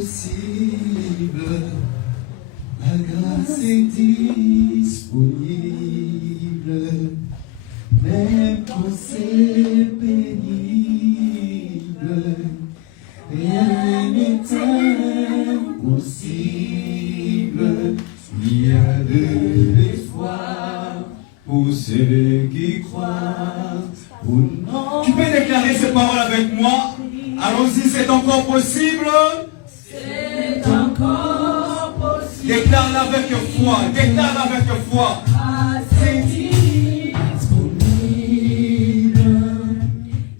impossible, la grâce est disponible, même quand c'est pénible, rien n'est impossible, il y a de l'espoir pour ceux qui croient. Tu peux déclarer ces paroles avec moi? Allons-y, c'est encore possible. C'est encore possible. Déclare-le avec foi. Déclare-le avec foi. C'est disponible,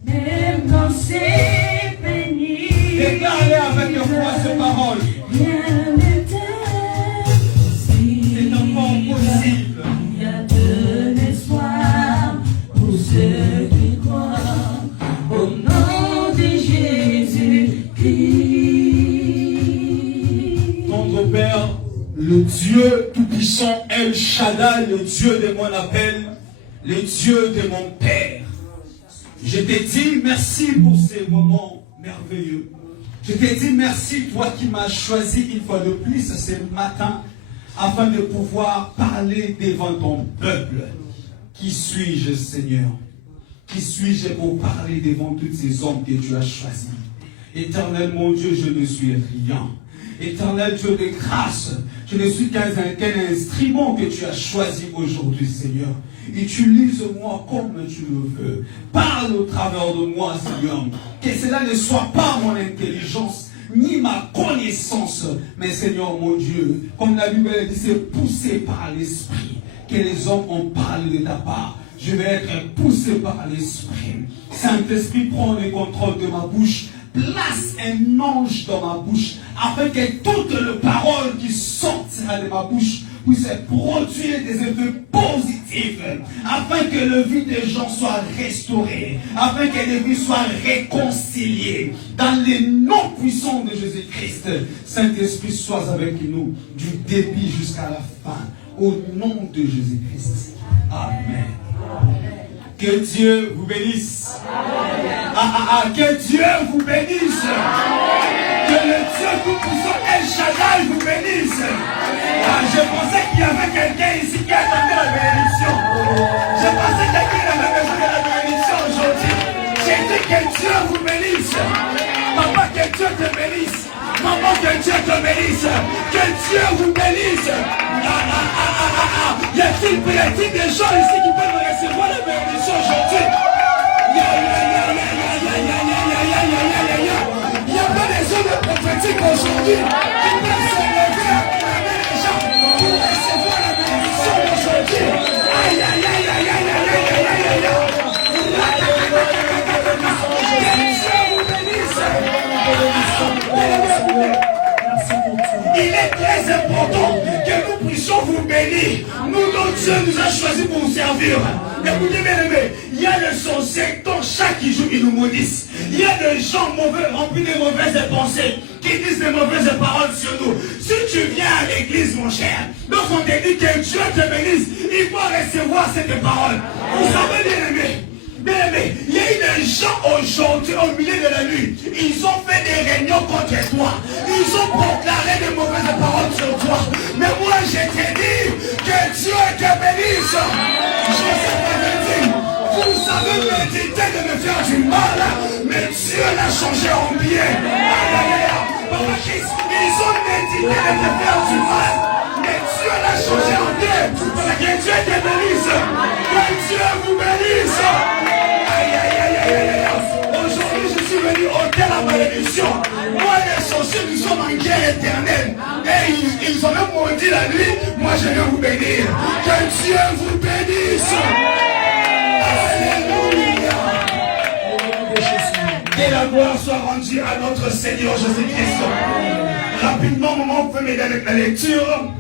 même quand c'est pénible. Déclare-le avec foi ces paroles. Rien n'est impossible. C'est encore possible. Il y a de l'espoir pour ceux qui croient. Au nom de Jésus-Christ. Notre Père, le Dieu Tout-Puissant, El Shaddai, le Dieu de mon appel, le Dieu de mon Père. Je te dis merci pour ces moments merveilleux. Je te dis merci, toi qui m'as choisi une fois de plus ce matin, afin de pouvoir parler devant ton peuple. Qui suis-je, Seigneur? Qui suis-je pour parler devant tous ces hommes que tu as choisis? Éternel mon Dieu, je ne suis rien. Éternel Dieu de grâce, je ne suis qu'un instrument que tu as choisi aujourd'hui, Seigneur. Utilise-moi comme tu le veux. Parle au travers de moi, Seigneur. Que cela ne soit pas mon intelligence, ni ma connaissance, mais Seigneur mon Dieu, comme la Bible dit, c'est poussé par l'Esprit que les hommes ont parlé de ta part. Je vais être poussé par l'Esprit. Saint-Esprit, prends le contrôle de ma bouche. Place un ange dans ma bouche, afin que toutes les paroles qui sortiront de ma bouche puissent produire des effets positifs, afin que le vie des gens soit restauré, afin que les vies soient réconciliées, dans les noms puissants de Jésus-Christ. Saint-Esprit, sois avec nous, du début jusqu'à la fin, au nom de Jésus-Christ. Amen. Que Dieu vous bénisse. Que Dieu vous bénisse. Que le Dieu Tout-Puissant El Shaddai vous bénisse. Je pensais qu'il y avait quelqu'un ici qui attendait la bénédiction. Je pensais que quelqu'un avait besoin de la bénédiction aujourd'hui. J'ai dit que Dieu vous bénisse. Papa, que Dieu te bénisse. Maman, que Dieu te bénisse. Que Dieu vous bénisse. Y a-t-il des gens ici qui peuvent recevoir la bénédiction aujourd'hui? Il n'y a pas des hommes prophétiques aujourd'hui qui peuvent se lever à acclamer les gens pour recevoir la bénédiction d'aujourd'hui. Aïe, aïe, aïe, aïe, aïe, aïe, aïe, aïe, aïe, aïe. Il est très important que nous puissions vous bénir. Notre Dieu nous a choisis pour vous servir. Écoutez bien aimés, il y a le sorcier dont chaque jour ils nous maudissent. Il y a des gens mauvais, remplis de mauvaises pensées, qui disent des mauvaises paroles sur nous. Si tu viens à l'église, mon cher, lorsqu'on te dit que Dieu te bénisse, il faut recevoir cette parole. Vous savez bien aimés, il y a eu des gens aujourd'hui au milieu de la nuit. Ils ont fait des réunions contre toi. Ils ont proclamé des mauvaises paroles sur toi. Mais moi je te dis que Dieu te bénisse. Je sais pas le dire. Vous savez méditer de me faire du mal, mais Dieu l'a changé en bien. Papa Christ, ils ont médité de te faire du mal, mais Dieu l'a changé en bien. Que Dieu te bénisse. Que Dieu vous bénisse. Aujourd'hui, je suis venu ôter la malédiction. Moi, les sorciers, nous sommes en guerre éternelle. Et ils ont même maudit la nuit. Moi, je viens vous bénir. Que Dieu vous bénisse. Alléluia. Que la gloire soit rendue à notre Seigneur Jésus-Christ. Rapidement, maman, vous pouvez m'aider avec la lecture.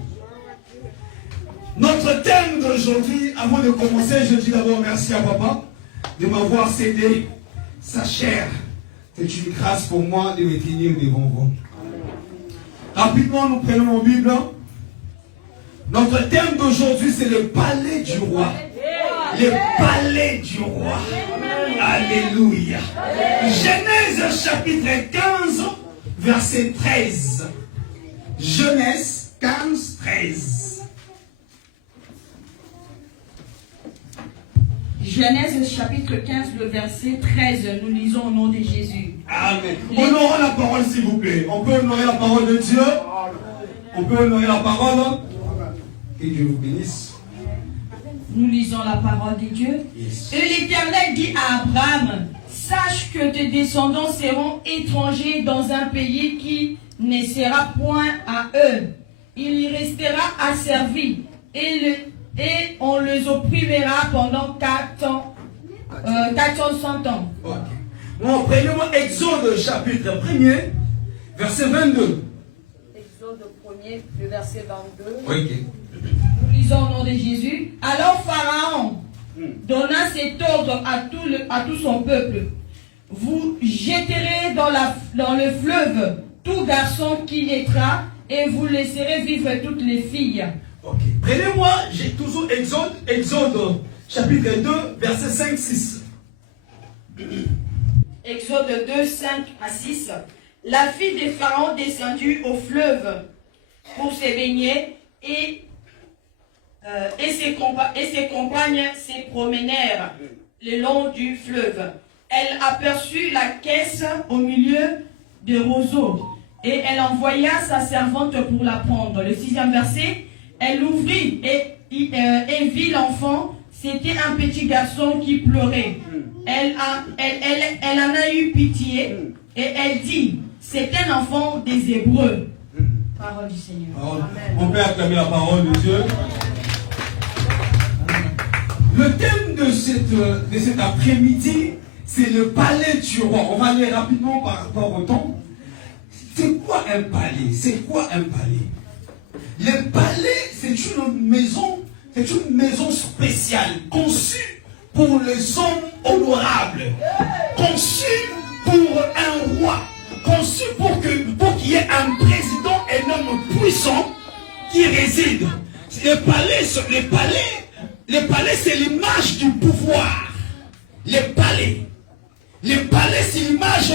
Notre thème d'aujourd'hui, avant de commencer, je dis d'abord merci à papa de m'avoir cédé sa chair. C'est une grâce pour moi de me tenir devant vous. Rapidement, nous prenons nos Bibles. Notre thème d'aujourd'hui, c'est le palais du roi. Le palais du roi. Alléluia. Genèse chapitre 15, verset 13. Genèse 15, 13. Genèse chapitre 15, le verset 13, nous lisons au nom de Jésus. Amen. Honorons la parole s'il vous plaît. On peut honorer la parole de Dieu. On peut honorer la parole. Que Dieu vous bénisse. Nous lisons la parole de Dieu. Yes. Et l'Éternel dit à Abraham, sache que tes descendants seront étrangers dans un pays qui ne sera point à eux. Il y restera asservi et on les opprimera pendant 400 ans. Ok. Bon, prenez-moi Exode chapitre 1er, verset 22. Exode 1er, le verset 22. Ok. Nous lisons au nom de Jésus. Alors Pharaon donna cet ordre à tout son peuple. Vous jetterez dans le fleuve tout garçon qui naîtra et vous laisserez vivre toutes les filles. Ok. Prenez-moi, j'ai toujours Exode chapitre 2, verset 5-6. Exode 2, 5 à 6. La fille de Pharaon descendit au fleuve pour se baigner et ses compagnes se promenèrent le long du fleuve. Elle aperçut la caisse au milieu des roseaux et elle envoya sa servante pour la prendre. Le 6e verset, elle ouvrit et vit l'enfant. C'était un petit garçon qui pleurait. Elle en a eu pitié et elle dit, c'est un enfant des Hébreux. Parole du Seigneur. Amen. On peut acclamer la parole de Dieu. Le thème de cet après-midi, c'est le palais du roi. On va aller rapidement par rapport au temps. C'est quoi un palais? C'est quoi un palais? Le palais, c'est une maison spéciale, conçue pour les hommes honorables, conçue pour un roi, conçue pour qu'il y ait un président, un homme puissant qui réside. Le palais, c'est l'image du pouvoir. Le palais, c'est l'image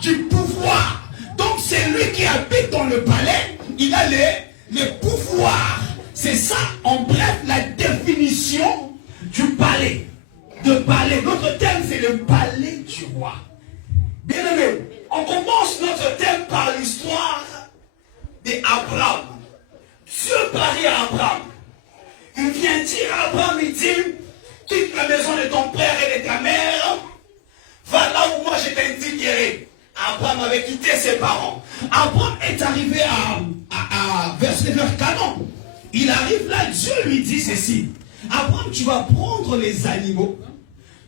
du pouvoir. Donc c'est lui qui habite dans le palais, il a les pouvoirs. C'est ça, en bref, la définition du palais. Notre thème, c'est le palais du roi. Bien aimé, on commence notre thème par l'histoire d'Abraham. Dieu parlait à Abraham. Il vient dire à Abraham, il dit, quitte la maison de ton père et de ta mère, va là où moi je t'indiquerai. Abraham avait quitté ses parents. Abraham est arrivé vers Canaan. Il arrive là, Dieu lui dit ceci. Abraham, tu vas prendre les animaux,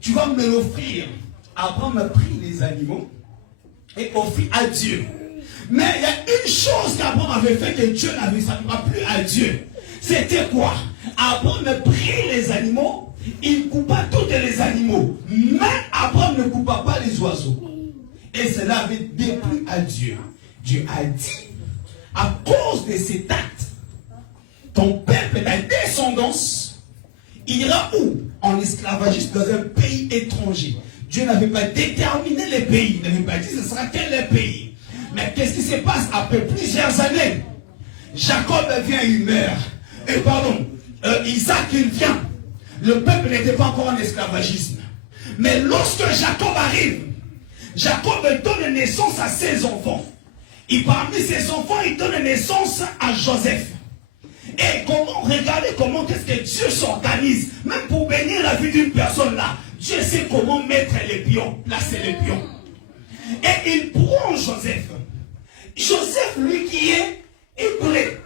tu vas me l'offrir. Abraham a pris les animaux et offrit à Dieu. Mais il y a une chose qu'Abraham avait fait que Dieu n'avait pas plu à Dieu. C'était quoi? Abraham a pris les animaux, il coupa tous les animaux. Mais Abraham ne coupa pas les oiseaux. Et cela avait déplu à Dieu. Dieu a dit, à cause de cet acte, ton peuple et ta descendance ira où? En esclavagisme dans un pays étranger. Dieu n'avait pas déterminé les pays. Il n'avait pas dit ce sera quel pays. Mais qu'est-ce qui se passe après plusieurs années? Jacob vient, il meurt. Isaac, il vient. Le peuple n'était pas encore en esclavagisme. Mais lorsque Jacob arrive, Jacob donne naissance à ses enfants. Et parmi ses enfants, il donne naissance à Joseph. Et regardez comment est-ce que Dieu s'organise. Même pour bénir la vie d'une personne là, Dieu sait comment mettre les pions, placer les pions. Et il prend Joseph. Joseph, lui qui est hébreu.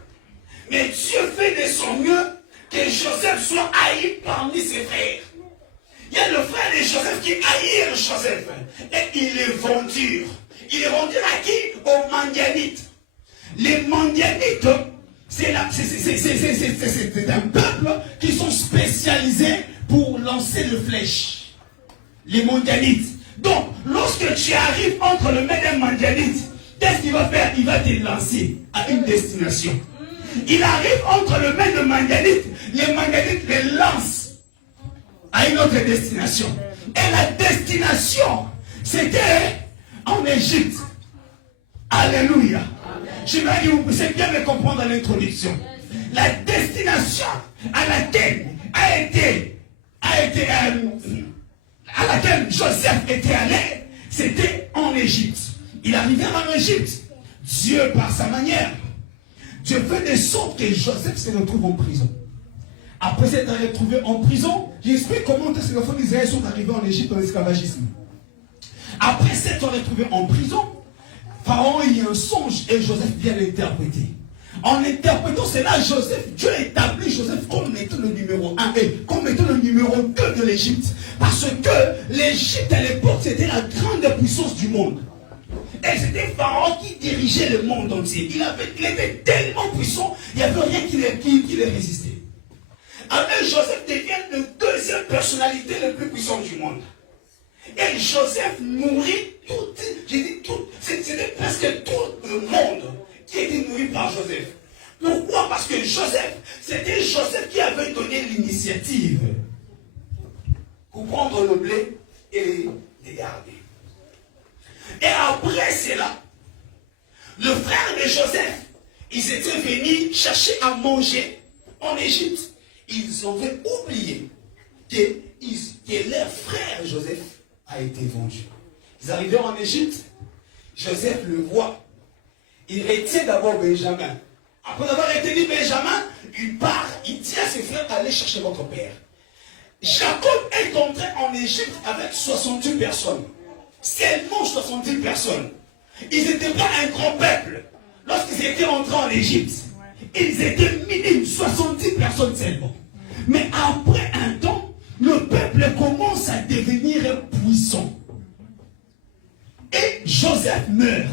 Mais Dieu fait de son mieux que Joseph soit haï parmi ses frères. Il y a le frère de Joseph qui haït Joseph. Et il est vendu. Il est vendu à qui? Aux Mandianites. Les Mandianites, c'est un peuple qui sont spécialisés pour lancer le flèche. Les Mandianites. Donc, lorsque tu arrives entre le maître et Mandianite, qu'est-ce qu'il va faire? Il va te lancer à une destination. Il arrive entre le maître et Mandianite, les Mandianites les lancent à une autre destination. Et la destination, c'était en Égypte. Alléluia. J'aimerais que vous puissiez bien me comprendre à l'introduction. La destination à laquelle à laquelle Joseph était allé, c'était en Égypte. Il arrivait en Égypte. Dieu, par sa manière, Dieu fait de sorte que Joseph se retrouve en prison. Après s'être retrouvé en prison, j'explique comment les enfants d'Israël sont arrivés en Égypte en esclavagisme. Après s'être retrouvé en prison, Pharaon a eu un songe et Joseph vient l'interpréter. En interprétant cela, Dieu a établi Joseph comme étant le numéro 1 et comme étant le numéro 2 de l'Égypte. Parce que l'Égypte à l'époque, c'était la grande puissance du monde. Et c'était Pharaon qui dirigeait le monde entier. Il était tellement puissant, il n'y avait rien qui les résistait. Alors Joseph devient la deuxième personnalité la plus puissante du monde. Et Joseph nourrit c'était presque tout le monde qui était nourri par Joseph. Pourquoi? Parce que c'était Joseph qui avait donné l'initiative pour prendre le blé et les garder. Et après cela, le frère de Joseph, ils étaient venus chercher à manger en Égypte. Ils avaient oublié que leur frère Joseph a été vendu. Ils arrivèrent en Égypte, Joseph le voit. Il retient d'abord Benjamin. Après avoir retenu Benjamin, il part, il dit à ses frères, allez chercher votre père. Jacob est entré en Égypte avec 68 personnes. Seulement 70 personnes. Ils n'étaient pas un grand peuple. Lorsqu'ils étaient entrés en Égypte, ils étaient minimes, 70 personnes seulement. Mais après un temps, le peuple commence à devenir puissant. Et Joseph meurt.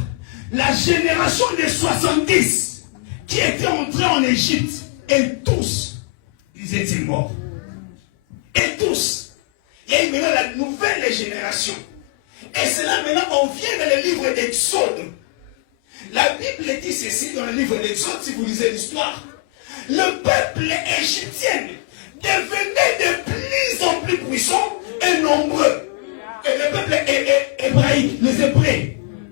La génération des 70 qui étaient entrés en Égypte, et tous, ils étaient morts. Et tous. Il y a eu maintenant la nouvelle génération. Et cela maintenant, on vient dans le livre d'Exode. La Bible dit ceci dans le livre d'Exode, si vous lisez l'histoire. Le peuple égyptien devenait de plus en plus puissant et nombreux. Et le peuple hébraïque, les Hébreux,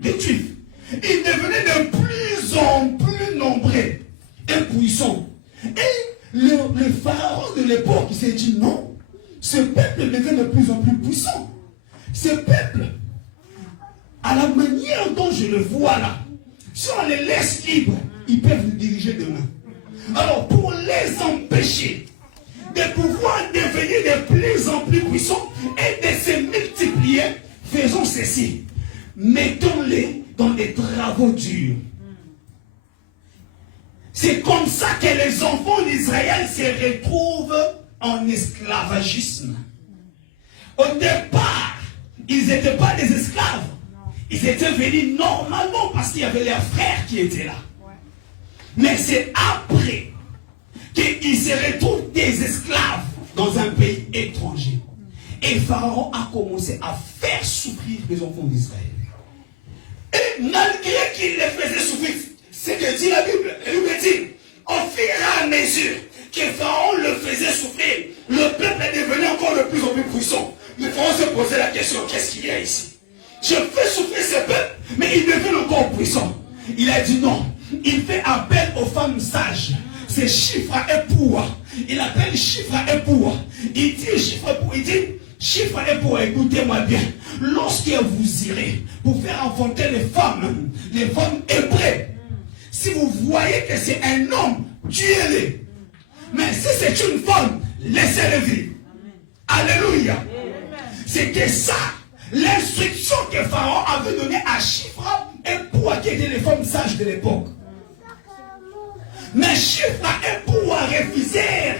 les Juifs, ils devenaient de plus en plus nombreux et puissants. Et le pharaon de l'époque s'est dit non, ce peuple devient de plus en plus puissant. Ce peuple, à la manière dont je le vois là, si on les laisse libres, ils peuvent nous diriger demain. Alors pour les empêcher de pouvoir devenir de plus en plus puissants et de se multiplier, faisons ceci. Mettons-les dans des travaux durs. C'est comme ça que les enfants d'Israël se retrouvent en esclavagisme. Au départ, ils n'étaient pas des esclaves. Ils étaient venus normalement parce qu'il y avait leurs frères qui étaient là. Mais c'est après qu'ils se retrouvent des esclaves dans un pays étranger. Et Pharaon a commencé à faire souffrir les enfants d'Israël. Et malgré qu'il les faisait souffrir, c'est que dit la Bible dit, au fur et à mesure que Pharaon le faisait souffrir, le peuple est devenu encore de plus en plus puissant. Le Pharaon se posait la question, qu'est-ce qu'il y a ici? Je fais souffrir ce peuple, mais il devient encore puissant. Il a dit non. Il fait appel aux femmes sages. C'est Shifra et Poua. Il appelle Shifra et Poua. Il dit Shifra et Poua. Il dit Shifra et Poua, écoutez-moi bien. Lorsque vous irez pour faire enfanter les femmes hébreues, si vous voyez que c'est un homme, tuez-les. Mais si c'est une femme, laissez-les vivre. Alléluia. C'était ça. L'instruction que Pharaon avait donnée à Shifra et Poua, qui étaient les femmes sages de l'époque. Mais Shifra et Poua refusèrent.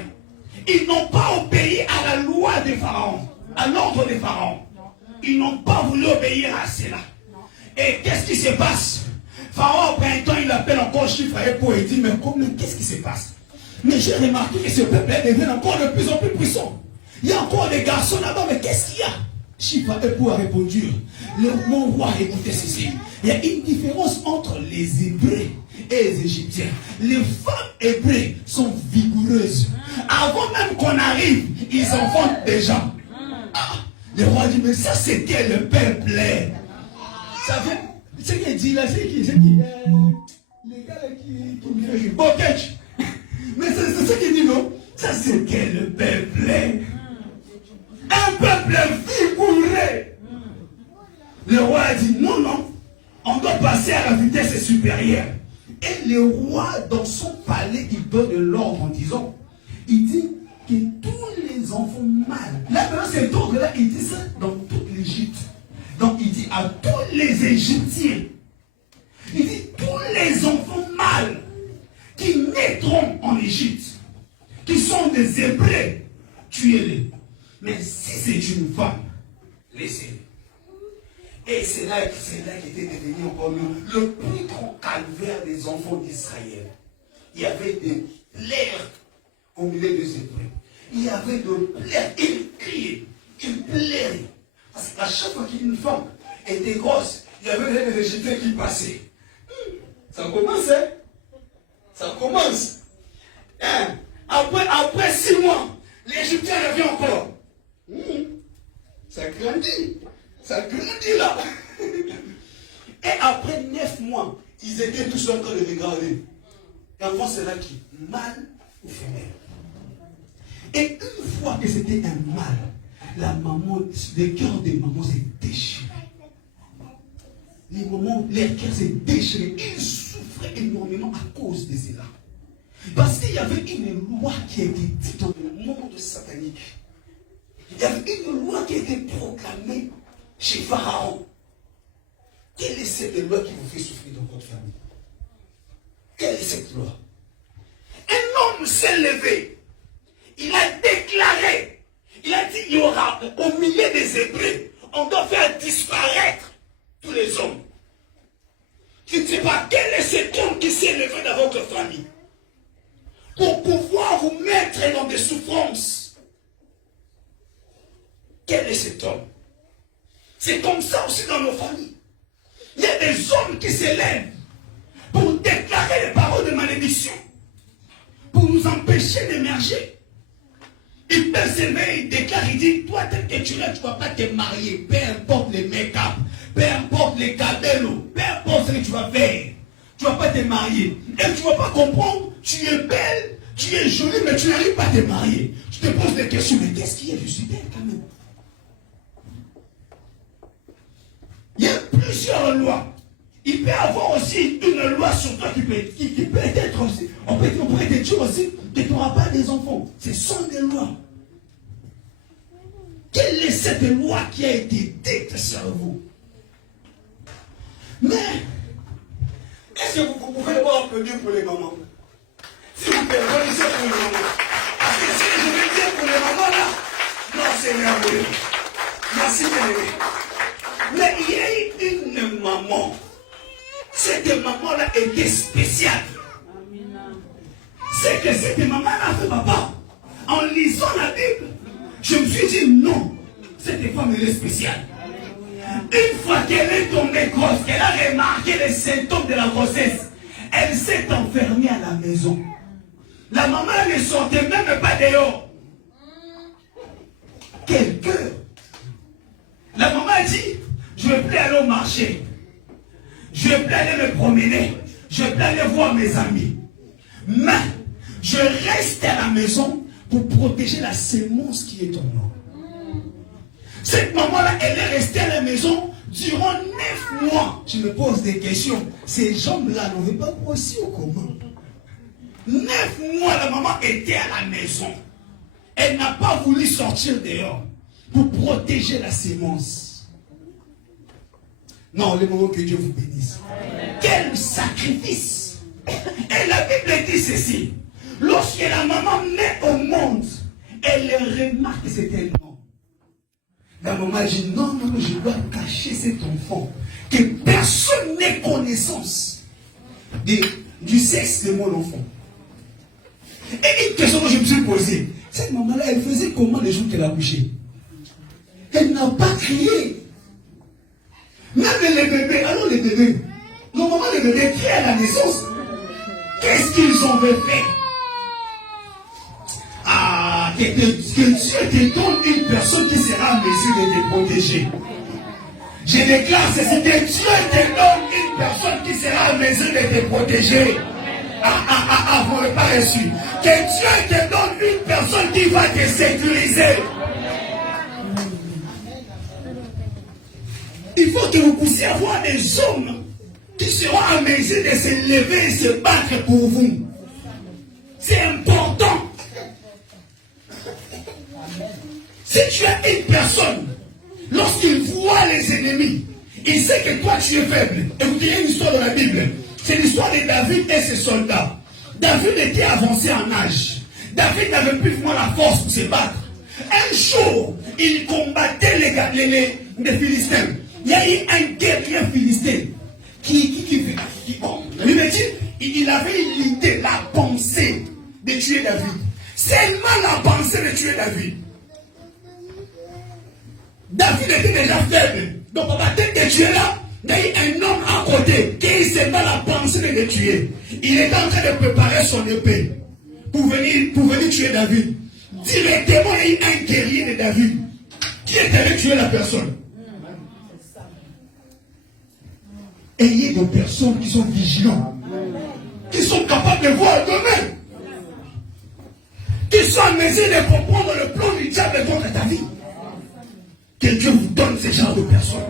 Ils n'ont pas obéi à la loi de Pharaon, à l'ordre de Pharaon. Ils n'ont pas voulu obéir à cela. Et qu'est-ce qui se passe? Pharaon, après un temps, il appelle encore Shifra et Poua et dit, mais qu'est-ce qui se passe? Mais j'ai remarqué que ce peuple devient encore de plus en plus puissant. Il y a encore des garçons là-bas, mais qu'est-ce qu'il y a? Shifra et Poua a répondu, mon roi, écoutez ceci. Il y a une différence entre les Hébreux et les Égyptiens. Les femmes hébreues sont vigoureuses. Avant même qu'on arrive, ils enfantent déjà. Ah, le roi dit, mais ça c'était le peuple. ce qu'il dit là, c'est qui les gars là qui me font bon catch. Mais c'est ce qu'il dit, non? Ça, c'est quel peuple? Un peuple vigoureux. Le roi a dit non, non, on doit passer à la vitesse supérieure. Et le roi, dans son palais, il donne l'ordre en disant, il dit que tous les enfants mâles, là maintenant c'est donc là, il dit ça dans toute l'Égypte. Donc il dit à tous les Égyptiens, il dit tous les enfants mâles qui naîtront en Égypte, qui sont des Hébreux, tuez-les. Mais si c'est une femme, laissez-les. Et c'est là qu'était devenu encore le plus grand calvaire des enfants d'Israël. Il y avait des plaies au milieu des Hébreux. Il y avait des plaies. Ils criaient, ils pleuraient. Parce qu'à chaque fois qu'une femme était grosse, il y avait des Égyptiens qui passaient. Ça commence, hein? Ça commence. Hein? Après 6 mois, l'Égyptien revient encore. Ça grandit. Ça grandit là. Et après 9 mois, ils étaient tous en train de regarder. Et avant, c'est là qui, mâle ou femelle. Et une fois que c'était un mâle, la maman, le cœur des mamans s'est déchiré. Les mamans, leur cœur s'est déchiré. Ils souffraient énormément à cause de cela. Parce qu'il y avait une loi qui a été dite dans le monde satanique. Il y avait une loi qui a été proclamée chez Pharaon. Quelle est cette loi qui vous fait souffrir dans votre famille? Quelle est cette loi? Un homme s'est levé. Il a déclaré. Il a dit, il y aura au milieu des Hébreux, on doit faire disparaître tous les hommes. Je ne sais pas quel est cet homme qui s'est levé dans votre famille pour pouvoir vous mettre dans des souffrances. Quel est cet homme? C'est comme ça aussi dans nos familles. Il y a des hommes qui s'élèvent pour déclarer les paroles de malédiction, pour nous empêcher d'émerger. Il peut s'élever, il déclare, il dit, toi tel que tu es, tu ne vas pas te marier, peu importe les make-up, peu importe les cabellos, peu importe ce que tu vas faire. Tu ne vas pas te marier. Et tu ne vas pas comprendre, tu es belle, tu es jolie, mais tu n'arrives pas à te marier. Tu te poses des questions, mais qu'est-ce qu'il y a? Je suis belle quand même. Il y a plusieurs lois. Il peut y avoir aussi une loi sur toi qui peut être aussi. On pourrait te dire aussi que tu n'auras pas des enfants. Ce sont des lois. Quelle est cette loi qui a été dite sur vous? Mais, est-ce que vous pouvez pas applaudir pour les mamans? Si vous pouvez applaudissez pour les mamans. Parce que si je vais dire pour les mamans là, non, c'est merveilleux. Merci, bien-aimé. Mais il y a eu une maman. Cette maman-là était spéciale. C'est que cette maman-là a fait papa. En lisant la Bible, je me suis dit non, cette femme elle est spéciale. Une fois qu'elle est tombée grosse, qu'elle a remarqué les symptômes de la grossesse, elle s'est enfermée à la maison. La maman ne sortait même pas dehors. Quel cœur! La maman a dit, je ne veux plus aller au marché. Je ne veux plus aller me promener. Je ne veux plus aller voir mes amis. Mais je reste à la maison pour protéger la sémence qui est en moi. Cette maman-là, elle est restée à la maison durant 9 mois. Je me pose des questions. Ces jambes-là n'avaient pas grossi ou comment? 9 mois, la maman était à la maison. Elle n'a pas voulu sortir dehors pour protéger la sémence. Non, le moment que Dieu vous bénisse. Amen. Quel sacrifice! Et la Bible dit ceci. Lorsque la maman naît au monde, elle remarque que c'est un homme. La maman dit non, je dois cacher cet enfant. Que personne n'ait connaissance du sexe de mon enfant. Et une question que je me suis posée. Cette maman-là, elle faisait comment les jours qu'elle a couché? Elle n'a pas crié. Même les bébés, alors les bébés, normalement les bébés crient à la naissance. Qu'est-ce qu'ils ont fait? Ah, que Dieu te donne une personne qui sera en mesure de te protéger. Je déclare ceci, que Dieu te donne une personne qui sera en mesure de te protéger. Vous n'avez pas reçu. Que Dieu te donne une personne qui va te sécuriser. Il faut que vous puissiez avoir des hommes qui seront en mesure de se lever et se battre pour vous. C'est important. Si tu as une personne, lorsqu'il voit les ennemis, il sait que toi tu es faible. Écoutez, il y a une histoire dans la Bible. C'est l'histoire de David et ses soldats. David était avancé en âge. David n'avait plus vraiment la force pour se battre. Un jour, il combattait les Philistins. Il y a eu un guerrier philistin il avait l'idée, la pensée de tuer David. Seulement la pensée de tuer David. David était déjà faible. Donc, on va peut-être tuer là. Il y a eu un homme à côté qui seulement la pensée de le tuer. Il était en train de préparer son épée pour venir tuer David. Directement, il y a eu un guerrier de David qui est allé tuer la personne. Ayez des personnes qui sont vigilantes, qui sont capables de voir demain, qui sont en mesure de comprendre le plan du diable contre ta vie. Que Dieu vous donne ce genre de personnes.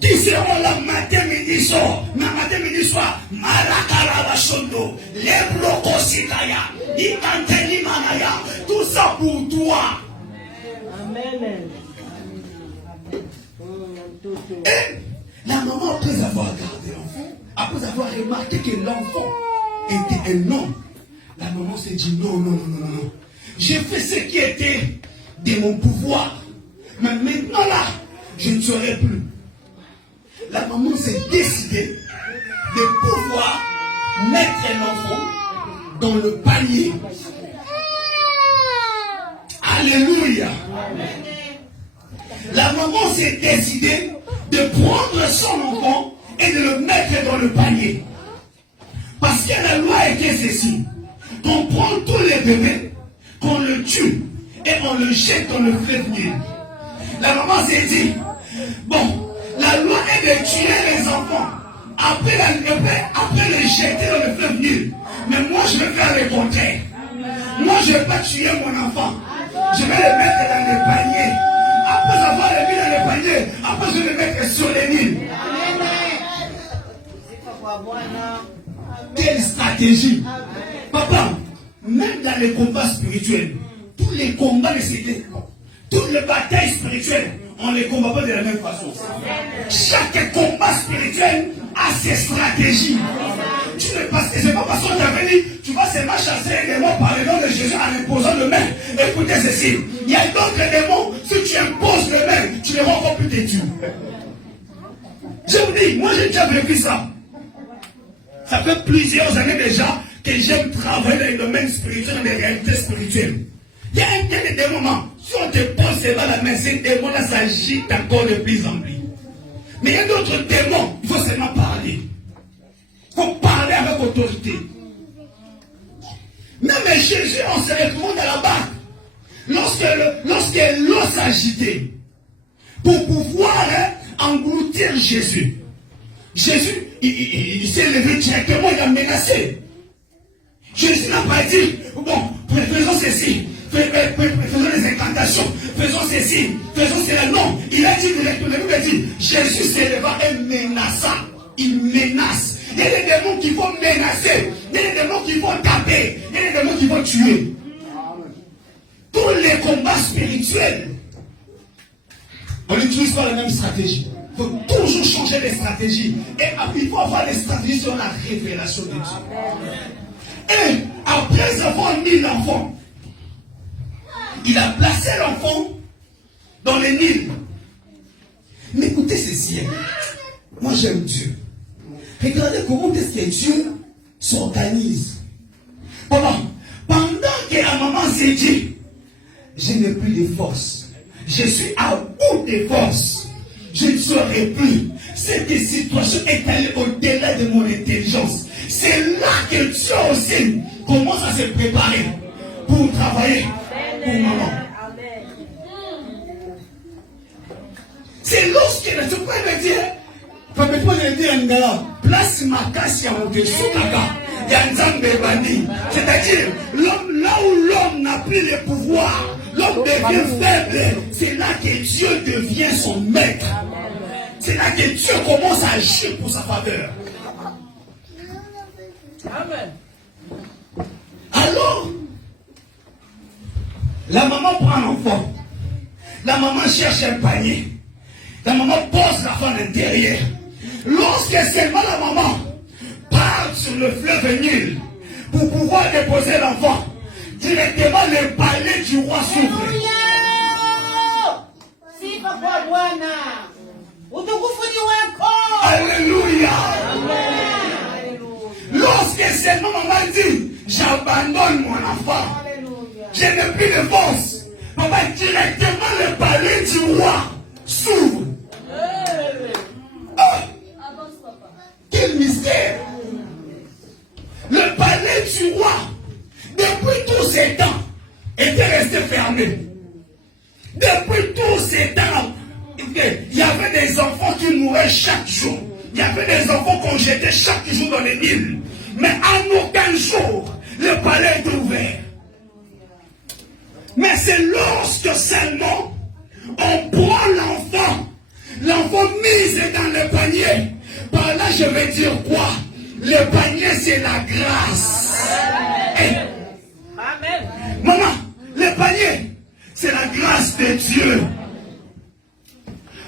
Qui seront là matin, midi, soir. Matin, midi, soir. Marakarabashondo. Les blocosikaya. Ikanteni manaya. Tout ça pour toi. Amen. Et la maman, après avoir gardé l'enfant, après avoir remarqué que l'enfant était un homme, la maman s'est dit non. J'ai fait ce qui était de mon pouvoir. Mais maintenant là, je ne serai plus. La maman s'est décidée de pouvoir mettre l'enfant dans le panier. Alléluia. La maman s'est décidée de prendre son enfant et de le mettre dans le panier. Parce que la loi était ceci. Qu'on prend tous les bébés, qu'on le tue et on le jette dans le fleuve Nil. La maman s'est dit, bon, la loi est de tuer les enfants. Après le jeter dans le fleuve Nil. Mais moi, je vais faire le contraire. Moi, je ne vais pas tuer mon enfant. Je vais le mettre dans le panier. Après avoir le mis dans le panier, après je vais le mettre sur les Nil. Quelle stratégie. Papa, même dans les combats spirituels, tous les combats de c'était toutes les batailles spirituelles, on ne les combat pas de la même façon. Chaque combat spirituel a ses stratégies. Tu ne passes, c'est pas parce qu'on t'avait dit, tu vas seulement chasser les démons par le nom de Jésus en imposant le main. Écoutez ceci, il y a d'autres démons, si tu imposes le main, tu les rends encore plus têtus. Je vous dis, moi j'ai déjà vécu ça. Ça fait plusieurs années déjà que j'aime travailler dans le domaine spirituel, dans les réalités spirituelles. Il y a des moments, si on te pose devant la main, ces démons-là s'agitent encore de plus en plus. Mais il y a d'autres démons, il faut seulement parler. Il faut parler avec autorité. Même Jésus, on se retrouve dans la barque. Lorsque l'eau s'agitait, pour pouvoir engloutir Jésus, il s'est levé directement, il a menacé. Jésus n'a pas dit, bon, faisons ceci. Faisons des incantations, faisons ceci, faisons cela. Non, il a dit directement, il a dit, Jésus s'éleva et menaça. Il menace. Il y a des démons qui vont menacer, il y a des démons qui vont taper, il y a des démons qui vont tuer. Tous les combats spirituels, on n'utilise pas la même stratégie. Il faut toujours changer les stratégies. Et il faut avoir des stratégies sur la révélation de Dieu. Et après avoir mis l'enfant, il a placé l'enfant dans le Nil. Mais écoutez ceci. Moi j'aime Dieu. Regardez comment est-ce que Dieu s'organise. Pendant que la maman s'est dit, je n'ai plus de force. Je suis à bout de force. Je ne saurais plus. Cette situation est allée au-delà de mon intelligence. C'est là que Dieu aussi commence à se préparer pour travailler. Pour maman. C'est lorsque place makasi ya mokesu kaka ya nzambe bandi. C'est-à-dire l'homme, là où l'homme n'a plus le pouvoir, l'homme devient faible, c'est là que Dieu devient son maître. C'est là que Dieu commence à agir pour sa faveur. Amen. Alors, la maman prend l'enfant. La maman cherche un panier. La maman pose l'enfant à l'intérieur. Lorsque seulement la maman part sur le fleuve Nil pour pouvoir déposer l'enfant, directement le palais du roi s'ouvre. Alléluia. Lorsque seulement maman dit, j'abandonne mon enfant, je n'ai plus de force, maman, directement le palais du roi s'ouvre. Oh, quel mystère! Le palais du roi, depuis tous ces temps, était resté fermé. Depuis tous ces temps, il y avait des enfants qui mouraient chaque jour. Il y avait des enfants qu'on jetait chaque jour dans les Nils. Mais en aucun jour, le palais est ouvert. Mais c'est lorsque seulement on prend l'enfant mise dans le panier. Par là, je vais dire quoi? Le panier, c'est la grâce. Amen. Maman, le panier, c'est la grâce de Dieu.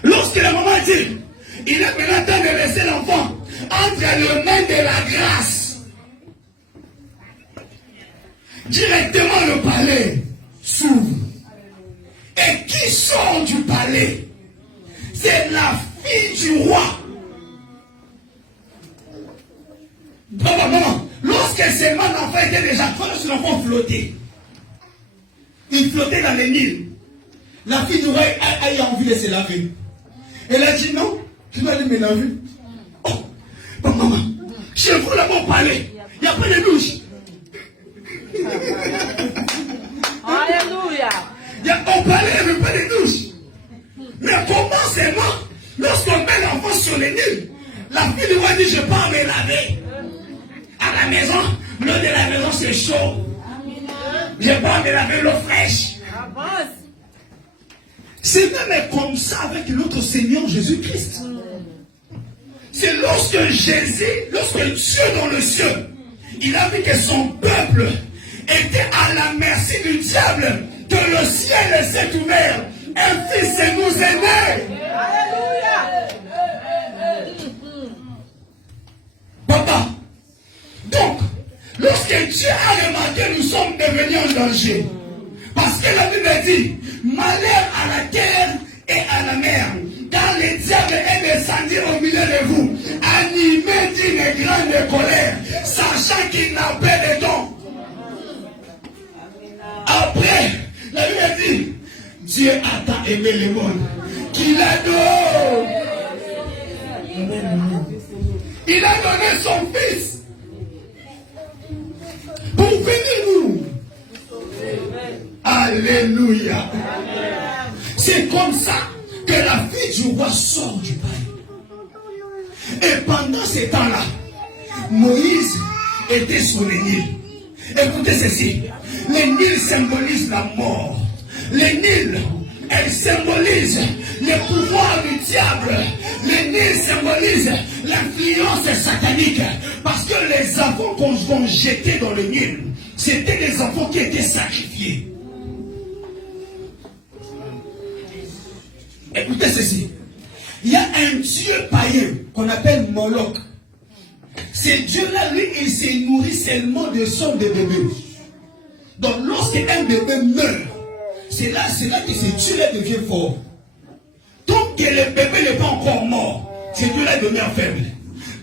Lorsque la maman dit, il est maintenant temps de laisser l'enfant entre les mains de la grâce. Directement le palais s'ouvre. Et qui sort du palais? C'est la fille du roi. Maman, lorsque seulement l'enfant était déjà, quand l'enfant flottait, il flottait dans les Nils. La fille du roi a eu envie de se laver. Elle a dit non, je dois aller me laver. Oh, maman, chez vous là-bas au palais, il n'y a pas de douche. Alléluia. Au palais, il n'y avait pas de douche. Mais comment seulement, lorsqu'on met l'enfant sur les Nils, la fille du roi dit je pars me laver. À la maison, l'eau de la maison c'est chaud. Je pars me laver l'eau fraîche. Avance. C'est même comme ça avec notre Seigneur Jésus-Christ. C'est lorsque Dieu dans le ciel, il a vu que son peuple était à la merci du diable, que le ciel s'est ouvert, un fils nous est né. Alléluia. Papa, donc, lorsque Dieu a remarqué nous sommes devenus en danger, parce que la Bible dit, malheur à la terre et à la mer, car le diable est descendu au milieu de vous, animé d'une grande colère, sachant qu'il n'a pas de don. Après, la Bible dit, Dieu a tant aimé le monde, qu'il a donné. Il a donné son fils pour venir nous. Alléluia. C'est comme ça que la fille du roi sort du palais. Et pendant ce temps-là, Moïse était sur le Nil. Écoutez ceci. Le Nil symbolise la mort. Le Nil, elle symbolise le pouvoir du diable. Le Nil symbolise l'influence satanique. Parce que les enfants qu'on jetait dans le Nil, c'était des enfants qui étaient sacrifiés. Écoutez ceci. Il y a un dieu païen qu'on appelle Moloch. Ce dieu-là, lui, il se nourrit seulement de sang de bébé. Donc lorsqu'un bébé meurt, c'est là que ce dieu-là devient fort. Tant que le bébé n'est pas encore mort, ce dieu-là demeure faible.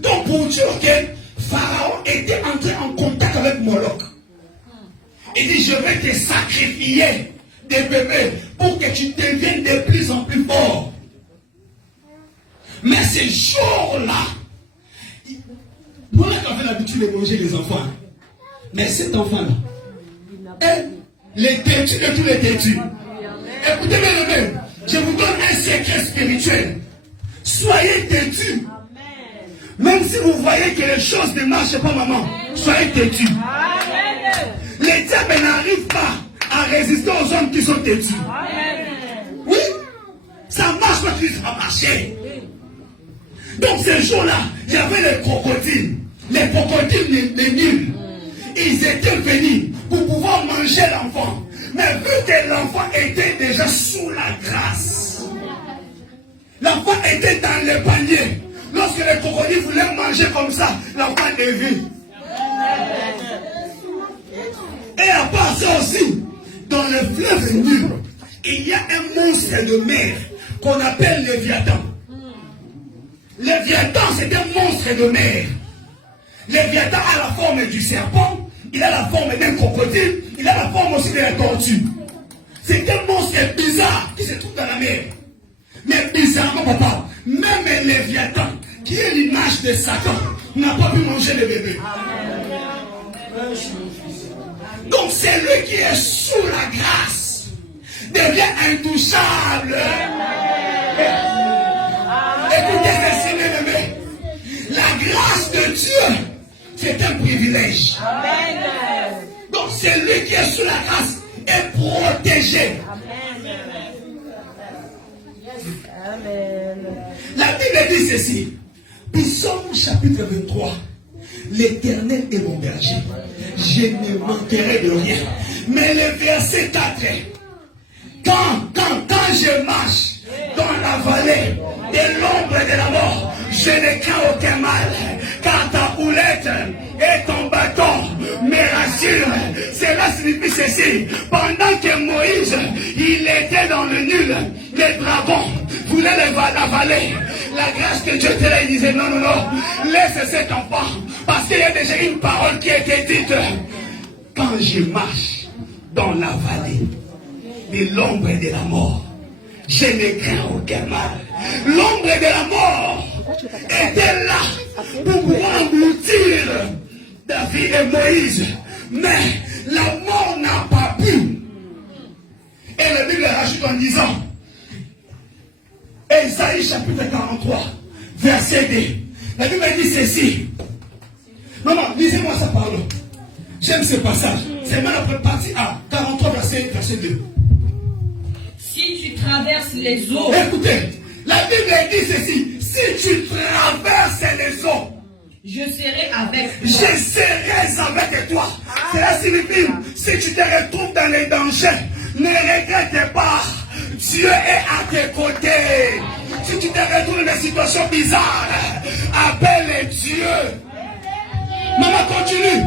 Donc pour dire que Pharaon était entré en contact avec Moloch. Il dit, je vais te sacrifier des bébés pour que tu deviennes de plus en plus fort. Mais ce jour-là, Moloch avait l'habitude de manger les enfants. Mais cet enfant-là, les têtus de tous les têtus. Écoutez bien, je vous donne un secret spirituel. Soyez têtus. Même si vous voyez que les choses ne marchent pas, maman, soyez têtus. Les diables n'arrivent pas à résister aux hommes qui sont têtus. Oui, ça marche pas, ça va marcher. Donc ces jours-là, il y avait les crocodiles. Les crocodiles les nuls. Ils étaient venus pour pouvoir manger l'enfant. Mais vu que l'enfant était déjà sous la grâce, l'enfant était dans le panier. Lorsque les crocodiles voulaient manger comme ça, l'enfant est vu. Et à part ça aussi, dans le fleuve Nil, il y a un monstre de mer qu'on appelle Léviathan. Léviathan, c'est un monstre de mer. Léviathan a la forme du serpent, il a la forme d'un crocodile, il a la forme aussi de la tortue. C'est un monstre bizarre qui se trouve dans la mer. Mais bizarrement, papa, même Léviathan, qui est l'image de Satan, n'a pas pu manger le bébé. Donc c'est lui qui est sous la grâce, devient intouchable. Écoutez ceci, mes bébés. La grâce de Dieu, c'est un privilège. Donc c'est lui qui est sous la grâce est protégé. La Bible dit ceci. Psaume chapitre 23. L'Éternel est mon berger. Je ne manquerai de rien. Mais le verset 4. Quand je marche dans la vallée de l'ombre de la mort, je ne crains aucun mal, car ta houlette et ton bâton me rassurent. Cela signifie ceci. Pendant que Moïse, il était dans le nul, les dragons voulaient l'avaler. La grâce que Dieu te l'a, il disait non, laisse cet enfant, parce qu'il y a déjà une parole qui a été dite. Quand je marche dans la vallée de l'ombre de la mort, je ne crains aucun mal. L'ombre de la mort était là pour pouvoir engloutir David et Moïse. Mais la mort n'a pas pu. Et la Bible rajoute en disant, Ésaïe chapitre 43, verset 2. La Bible dit ceci. Maman, lisez-moi ça, pardon. J'aime ce passage. C'est même la partie A, 43, verset 2. Si tu traverses les eaux, Écoutez, la Bible dit ceci. Si tu traverses les eaux, je serai avec je toi. serai avec toi. Cela signifie, si tu te retrouves dans les dangers, ne regrette pas. Dieu est à tes côtés. Si tu te retrouves dans des situations bizarres, appelle Dieu. Maman, continue.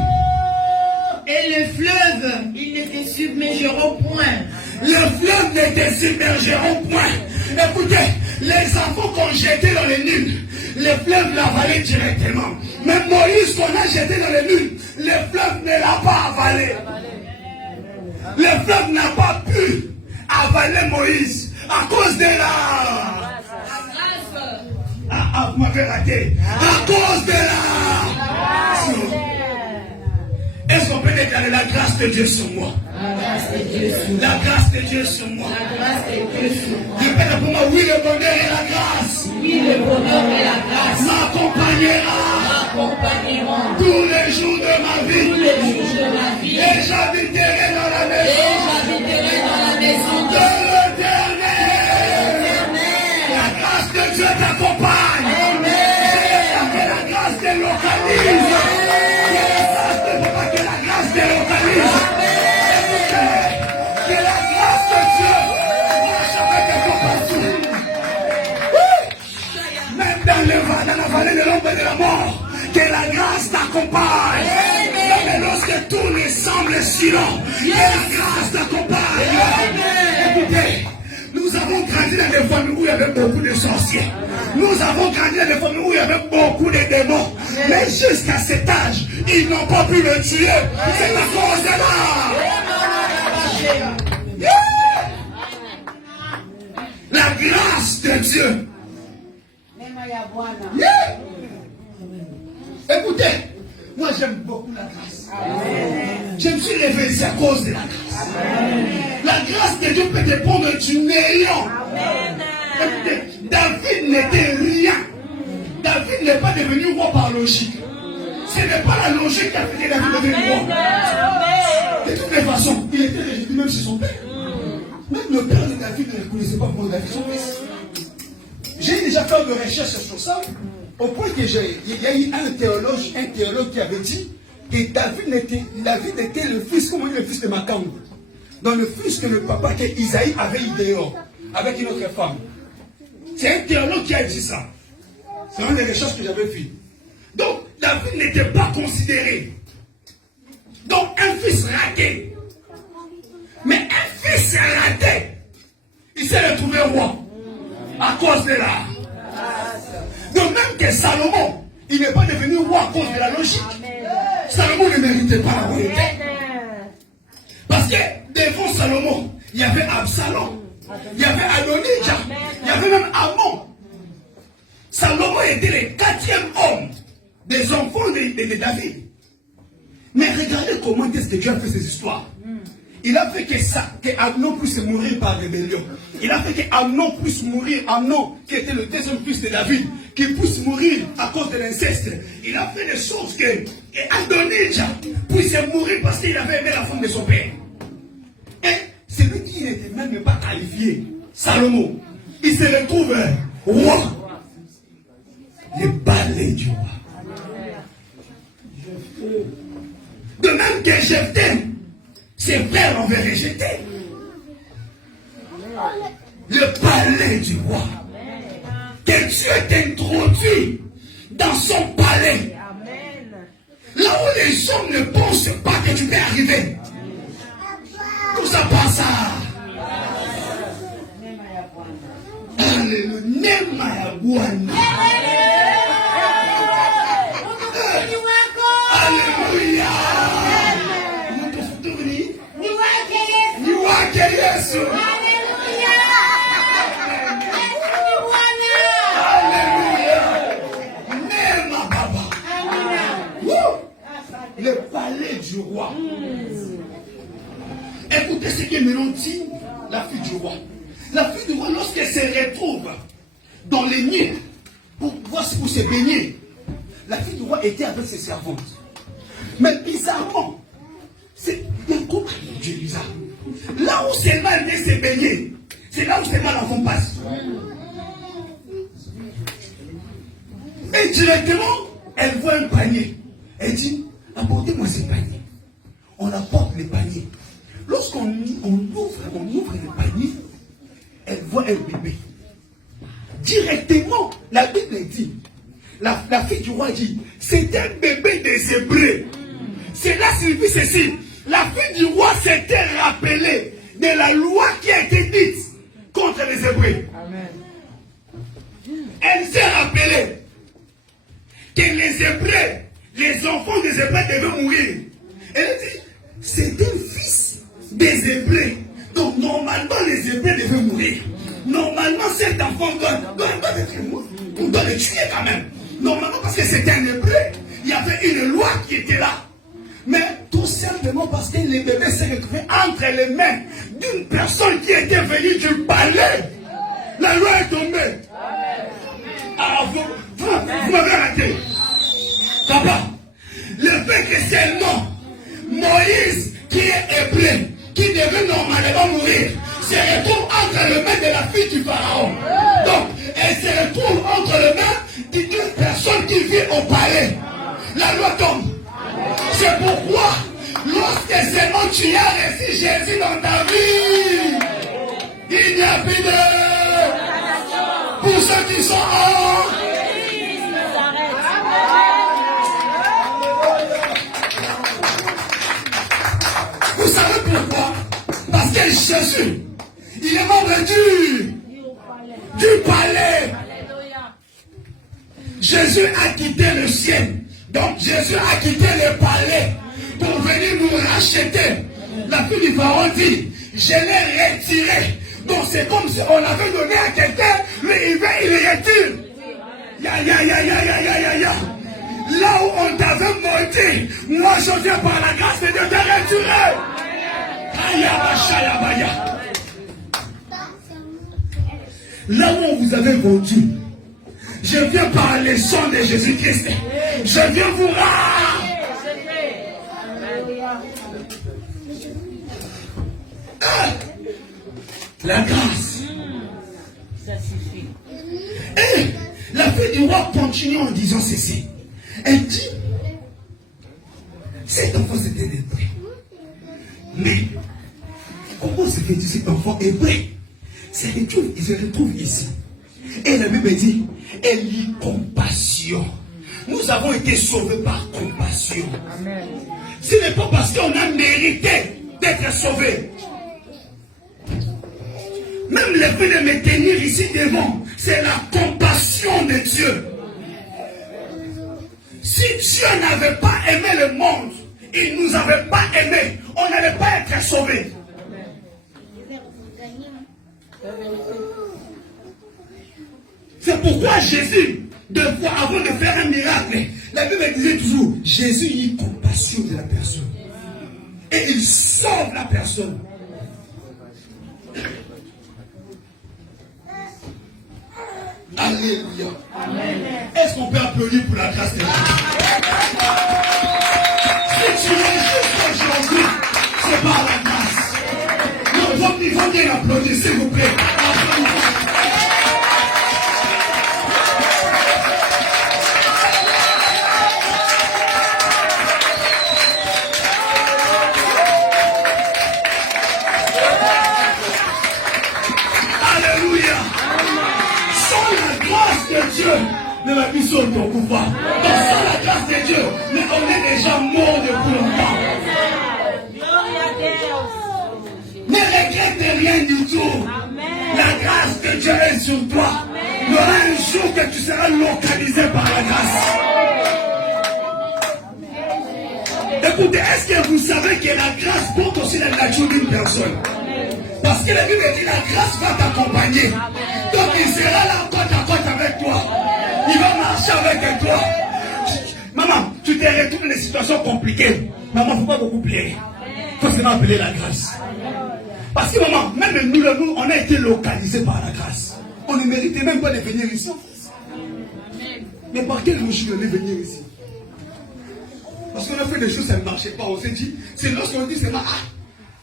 Et le fleuve, ils ne te submergeront point. Le fleuve ne te submergeront point. Écoutez, les enfants qu'on jetait dans les nuls, le fleuve l'a avalé directement. Mais Moïse qu'on a jeté dans les nuls, le fleuve ne l'a pas avalé. Le fleuve n'a pas pu avaler Moïse à cause de la... vous m'avez raté. À cause de la... Est-ce qu'on peut déclarer la grâce de Dieu sur moi? La grâce de Dieu sur moi. Répète pour moi, oui, le bonheur et la grâce. Oui, le bonheur et la grâce M'accompagneront tous les jours de ma vie. Et j'habiterai dans la maison de l'Éternel. La grâce de Dieu t'accompagne. Que la grâce te localise. Que la grâce te localise. Que la grâce de Dieu marche avec toi partout. Même dans la vallée de l'ombre de la mort, que la grâce t'accompagne. Même lorsque tout ne semble sinon, que la grâce t'accompagne. Écoutez, nous avons grandi dans des familles où il y avait beaucoup de sorciers. Nous avons grandi dans des familles où il y avait beaucoup de démons. Mais jusqu'à cet âge, ils n'ont pas pu me tuer. C'est à cause de là. La grâce de Dieu. Écoutez, moi j'aime beaucoup la grâce. Je me suis réveillé à cause de la grâce. La grâce de Dieu peut te prendre du néant. Écoutez, David n'était rien. David n'est pas devenu roi par logique. Ce n'est pas la logique qui a fait que David devienne roi. De toutes les façons, il était rejeté même chez son père. Même le père de David ne connaissait pas pour David son fils. J'ai déjà fait de recherche sur ça, au point que il y a eu un théologue qui avait dit que David était le fils, comment dire, le fils de Macambe. Dans le fils que le papa, que Isaïe avait eu dehors, avec une autre femme. C'est un théologue qui a dit ça. C'est une des recherches que j'avais fait. Donc, David n'était pas considéré. Donc, un fils raté. Mais un fils raté, il s'est retrouvé roi. À cause de la. De même que Salomon, il n'est pas devenu roi à cause de la logique. Salomon ne méritait pas la royauté. Parce que devant Salomon, il y avait Absalom, il y avait Adonijah, il y avait même Amon. Salomon était le 4e homme des enfants de David. Mais regardez comment est-ce que Dieu a fait ces histoires. Il a fait que Amnon puisse mourir par rébellion. Il a fait que Amnon puisse mourir, Amnon qui était le 2e fils de David, qui puisse mourir à cause de l'inceste. Il a fait des choses que Adonijah puisse mourir parce qu'il avait aimé la femme de son père. Et celui qui n'était même pas qualifié, Salomon, il se retrouve roi. Le balai du roi. De même que Jephthé, ses frères l'avaient rejeté. Le palais du roi. Que Dieu t'introduit dans son palais. Là où les hommes ne pensent pas que tu peux arriver. Tout ça passe à. Alléluia. Nemayagwana. Alléluia. Yesu. Alléluia. Nema Baba. Le palais du roi. Écoutez ce que me dit la fille du roi. La fille du roi, lorsqu'elle se retrouve dans les nuits pour se baigner, la fille du roi était avec ses servantes. Mais bizarrement, c'est un couple de Dieu bizarre. Là où seulement elle vient se baigner, c'est là où seulement l'enfant passe. Et directement, elle voit un panier. Elle dit, apportez-moi ce panier. On apporte le panier. Lorsqu'on ouvre le panier, elle voit un bébé. Directement, la Bible dit, la fille du roi dit, c'est un bébé des Hébreux. Cela signifie ceci. La fille du roi s'était rappelée de la loi qui a été dite contre les Hébreux. Amen. Elle s'est rappelée que les Hébreux, les enfants des Hébreux devaient mourir. Elle dit, c'est un fils des Hébreux. Donc normalement les Hébreux devaient mourir. Normalement cet enfant doit être mort. On doit le tuer quand même. Normalement parce que c'était un Hébreu. Il y avait une loi qui était là. Mais tout simplement parce que les bébés s'est retrouvé entre les mains d'une personne qui était venue du palais. La loi est tombée. Ah, vous m'avez raté. Papa, le fait que seulement Moïse, qui est hébreu, qui devait normalement mourir, se retrouve entre les mains de la fille du pharaon. Donc, elle se retrouve entre les mains d'une personne qui vit au palais. La loi tombe. C'est pourquoi, lorsque seulement tu as reçu Jésus dans ta vie, il n'y a plus de. Pour ceux qui sont en. Vous savez pourquoi? Parce que Jésus, il est membre du palais. Jésus a quitté le ciel. Donc Jésus a quitté le palais pour venir nous racheter. La fille du pharaon dit, je l'ai retiré. Donc c'est comme si on avait donné à quelqu'un, lui il le retire. Ya. Là où on t'avait maudit, moi je viens par la grâce de Dieu te retirer. Là où on vous avait vendu, Je viens par le sang de Jésus-Christ. Je viens vous rendre. La grâce. Ça suffit. Et la fille du roi continue en disant ceci. Elle dit, cet enfant c'était hébreu. Mais comment se fait-il cet enfant hébreu? Il se retrouve ici. Et la Bible dit, elle lit compassion. Nous avons été sauvés par compassion. Amen. Ce n'est pas parce qu'on a mérité d'être sauvés. Même le fait de me tenir ici devant, c'est la compassion de Dieu. Si Dieu n'avait pas aimé le monde, il ne nous avait pas aimés, on n'allait pas être sauvés. C'est pourquoi Jésus, avant de faire un miracle, la Bible disait toujours, Jésus eut compassion de la personne. Et il sauve la personne. Alléluia. Est-ce qu'on peut applaudir pour la grâce de Dieu? Si tu es juste aujourd'hui, c'est par la grâce. Il faut bien applaudir, s'il vous plaît. Mais la vie saute au pouvoir. Donc sans la grâce de Dieu, mais on est déjà mort depuis longtemps. Ne regrette rien du tout. La grâce de Dieu est sur toi. Il y aura un jour que tu seras localisé par la grâce. Écoutez, est-ce que vous savez que la grâce porte aussi la nature d'une personne? Parce que la Bible dit la grâce va t'accompagner. Donc il sera là côte à côte avec toi. Il va marcher avec toi. Maman, tu te retrouves dans des situations compliquées. Maman, il ne faut pas beaucoup pleurer. Il faut seulement appeler la grâce. Parce que maman, même nous, on a été localisés par la grâce. On ne méritait même pas de venir ici. Mais par quelle logique on est venu ici? Parce qu'on a fait des choses, ça ne marchait pas. On s'est dit, c'est lorsqu'on dit seulement,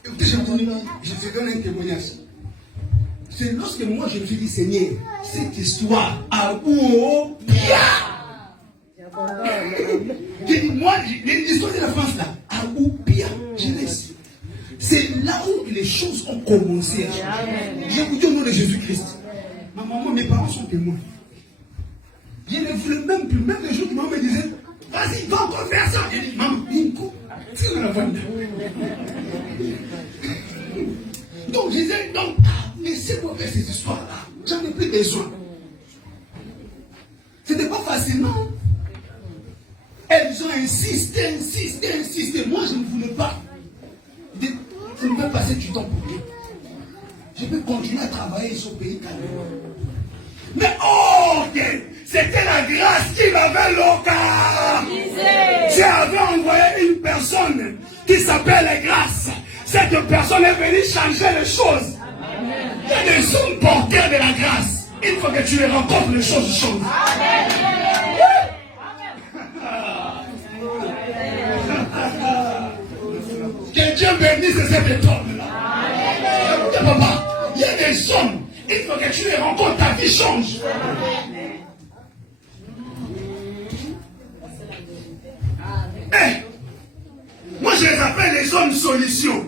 écoutez, je te donne un témoignage. C'est lorsque moi je me suis dit, Seigneur, cette histoire a où j'ai dit, moi, l'histoire de la France là, à Oupia, c'est là où les choses ont commencé à changer. J'ai écouté au nom de Jésus-Christ. Ma maman, mes parents sont témoins. Je ne voulais même plus, même les jours que maman me disait, vas-y, va encore faire ça. J'ai dit, maman, tire la voix. Donc je disais, donc, laissez-moi faire ces histoires-là. J'en ai plus besoin. C'était pas facile, non? Elles ont insisté. Moi, je ne voulais pas. Je ne peux passer du temps pour rien. Je peux continuer à travailler sur le pays calme. Mais c'était la grâce qui m'avait localisé. Dieu avait envoyé une personne qui s'appelle Grâce. Cette personne est venue changer les choses. Il y a des hommes porteurs de la grâce. Il faut que tu les rencontres, les choses changent. Que Dieu bénisse cette étoile-là. Papa, il y a des hommes. Il faut que tu les rencontres, ta vie change. Moi, je les appelle les hommes solutions.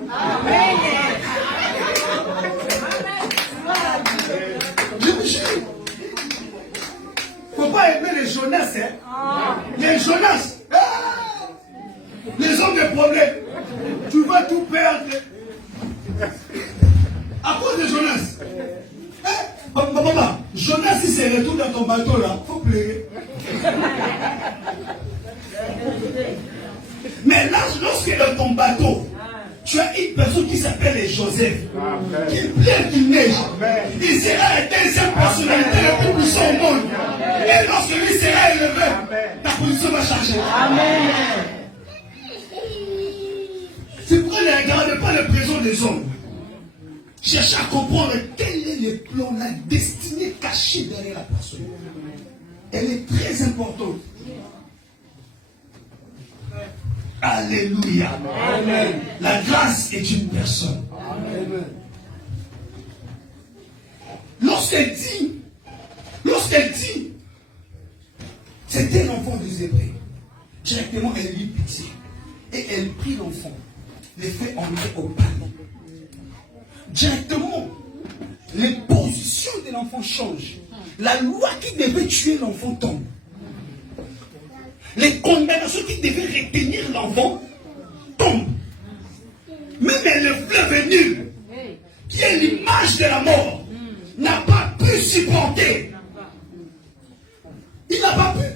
Je vous jure. Il ne faut pas aimer les Jonas. Les Jonas. Les hommes de problèmes. Tu vas tout perdre. À cause de Jonas. Papa, Jonas, si c'est retour dans ton bateau là, il faut pleurer. Mais là, lorsque dans ton bateau, tu as une personne qui s'appelle Joseph, qui pleure, qui neige, il sera la deuxième personnalité la plus puissante au monde. Et lorsque lui sera élevé, ta position va changer. Amen. C'est pourquoi ne regardez pas le présent des hommes. Cherchez à comprendre quel est le plan, la destinée cachée derrière la personne. elle est très importante. Alléluia. Amen. La grâce est une personne. Amen. Lorsqu'elle dit, c'était l'enfant des Hébreux, directement elle eut pitié. Et elle prit l'enfant, les fait enlever au palais. Directement, les positions de l'enfant changent. La loi qui devait tuer l'enfant tombe. Les condamnations qui devaient retenir l'enfant tombent. Même le fleuve nul, qui est l'image de la mort, n'a pas pu supporter. Il n'a pas pu.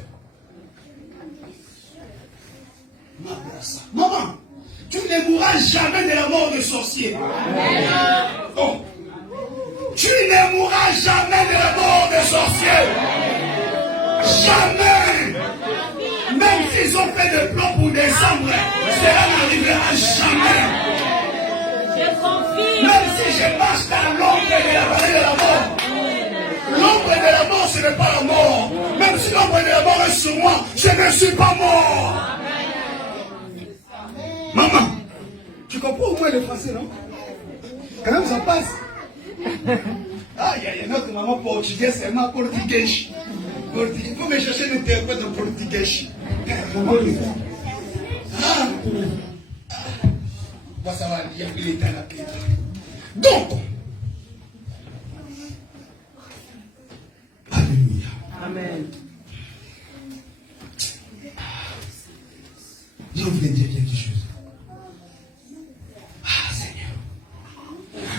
Maman, tu ne mourras jamais de la mort de sorcier. Oh. Tu ne mourras jamais de la mort de sorcier. Jamais. Même s'ils ont fait des plans pour décembre, cela n'arrivera jamais. Même si je marche dans l'ombre de la vallée de la mort, l'ombre de la mort, ce n'est pas la mort. Même si l'ombre de la mort est sur moi, je ne suis pas mort. Maman, tu comprends au moins le français, non? Quand même, ça passe. Ah, il y a notre maman portugaise, c'est ma portugaise. Il faut me chercher un interprète de portugaise. Ah, bon, ça va, il y a plus l'état là. Donc, alléluia. Amen. Je voulais dire quelque chose. Ah, Seigneur.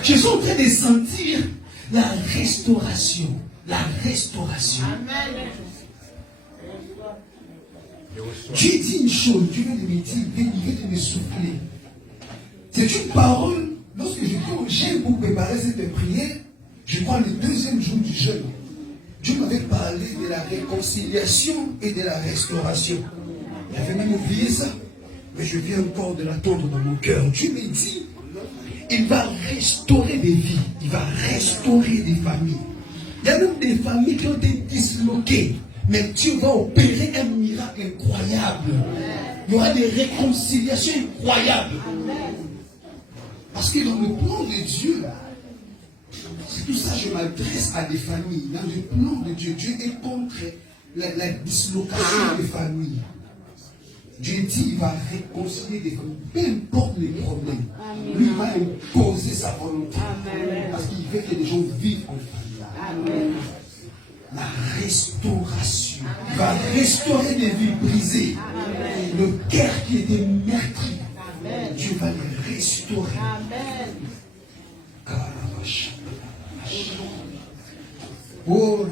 Je suis en train de sentir la restauration. La restauration. Amen. Dieu dit une chose, Dieu veut me dire, il veut me souffler. C'est une parole, lorsque j'ai beaucoup préparé cette prière, je crois le deuxième jour du jeûne, Dieu m'avait parlé de la réconciliation et de la restauration. J'avais même oublié ça, mais je viens encore de l'attendre dans mon cœur. Dieu me dit, il va restaurer des vies, il va restaurer des familles. Il y a même des familles qui ont été disloquées. Mais Dieu va opérer un miracle incroyable. Il y aura des réconciliations incroyables. Parce que dans le plan de Dieu, c'est tout ça, je m'adresse à des familles. Dans le plan de Dieu, Dieu est contre la dislocation des familles. Dieu dit qu'il va réconcilier des familles, peu importe les problèmes. Lui, il va imposer sa volonté. Parce qu'il veut que les gens vivent en famille. Amen. La restauration. Il va restaurer des vies brisées. Amen. Le cœur qui était meurtri. Amen. Dieu va les restaurer. Amen. Oh,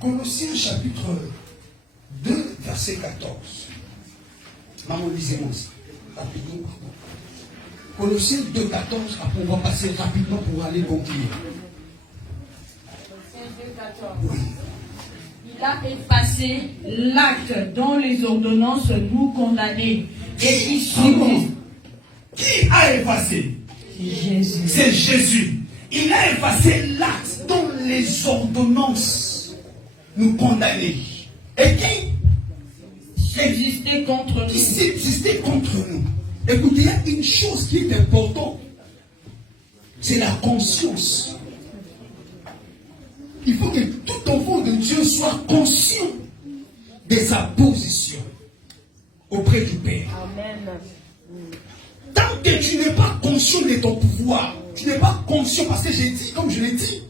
Colossiens chapitre 2, verset 14. Maman, lisez-moi ça. Rapidement, pardon. Colossiens 2, 14. Après, on va passer rapidement pour aller conclure. Colossiens 2, 14. Oui. Il a effacé l'acte dont les ordonnances nous condamnaient. Et qui subsiste. Qui a effacé? C'est Jésus. C'est Jésus. Il a effacé l'acte dont les ordonnances nous condamnaient. Et qui subsistait contre nous. Qui subsistait contre nous. Écoutez, il y a une chose qui est importante. C'est la conscience. Il faut que tout enfant de Dieu soit conscient de sa position auprès du Père. Amen. Tant que tu n'es pas conscient de ton pouvoir, tu n'es pas conscient, parce que j'ai dit, comme je l'ai dit,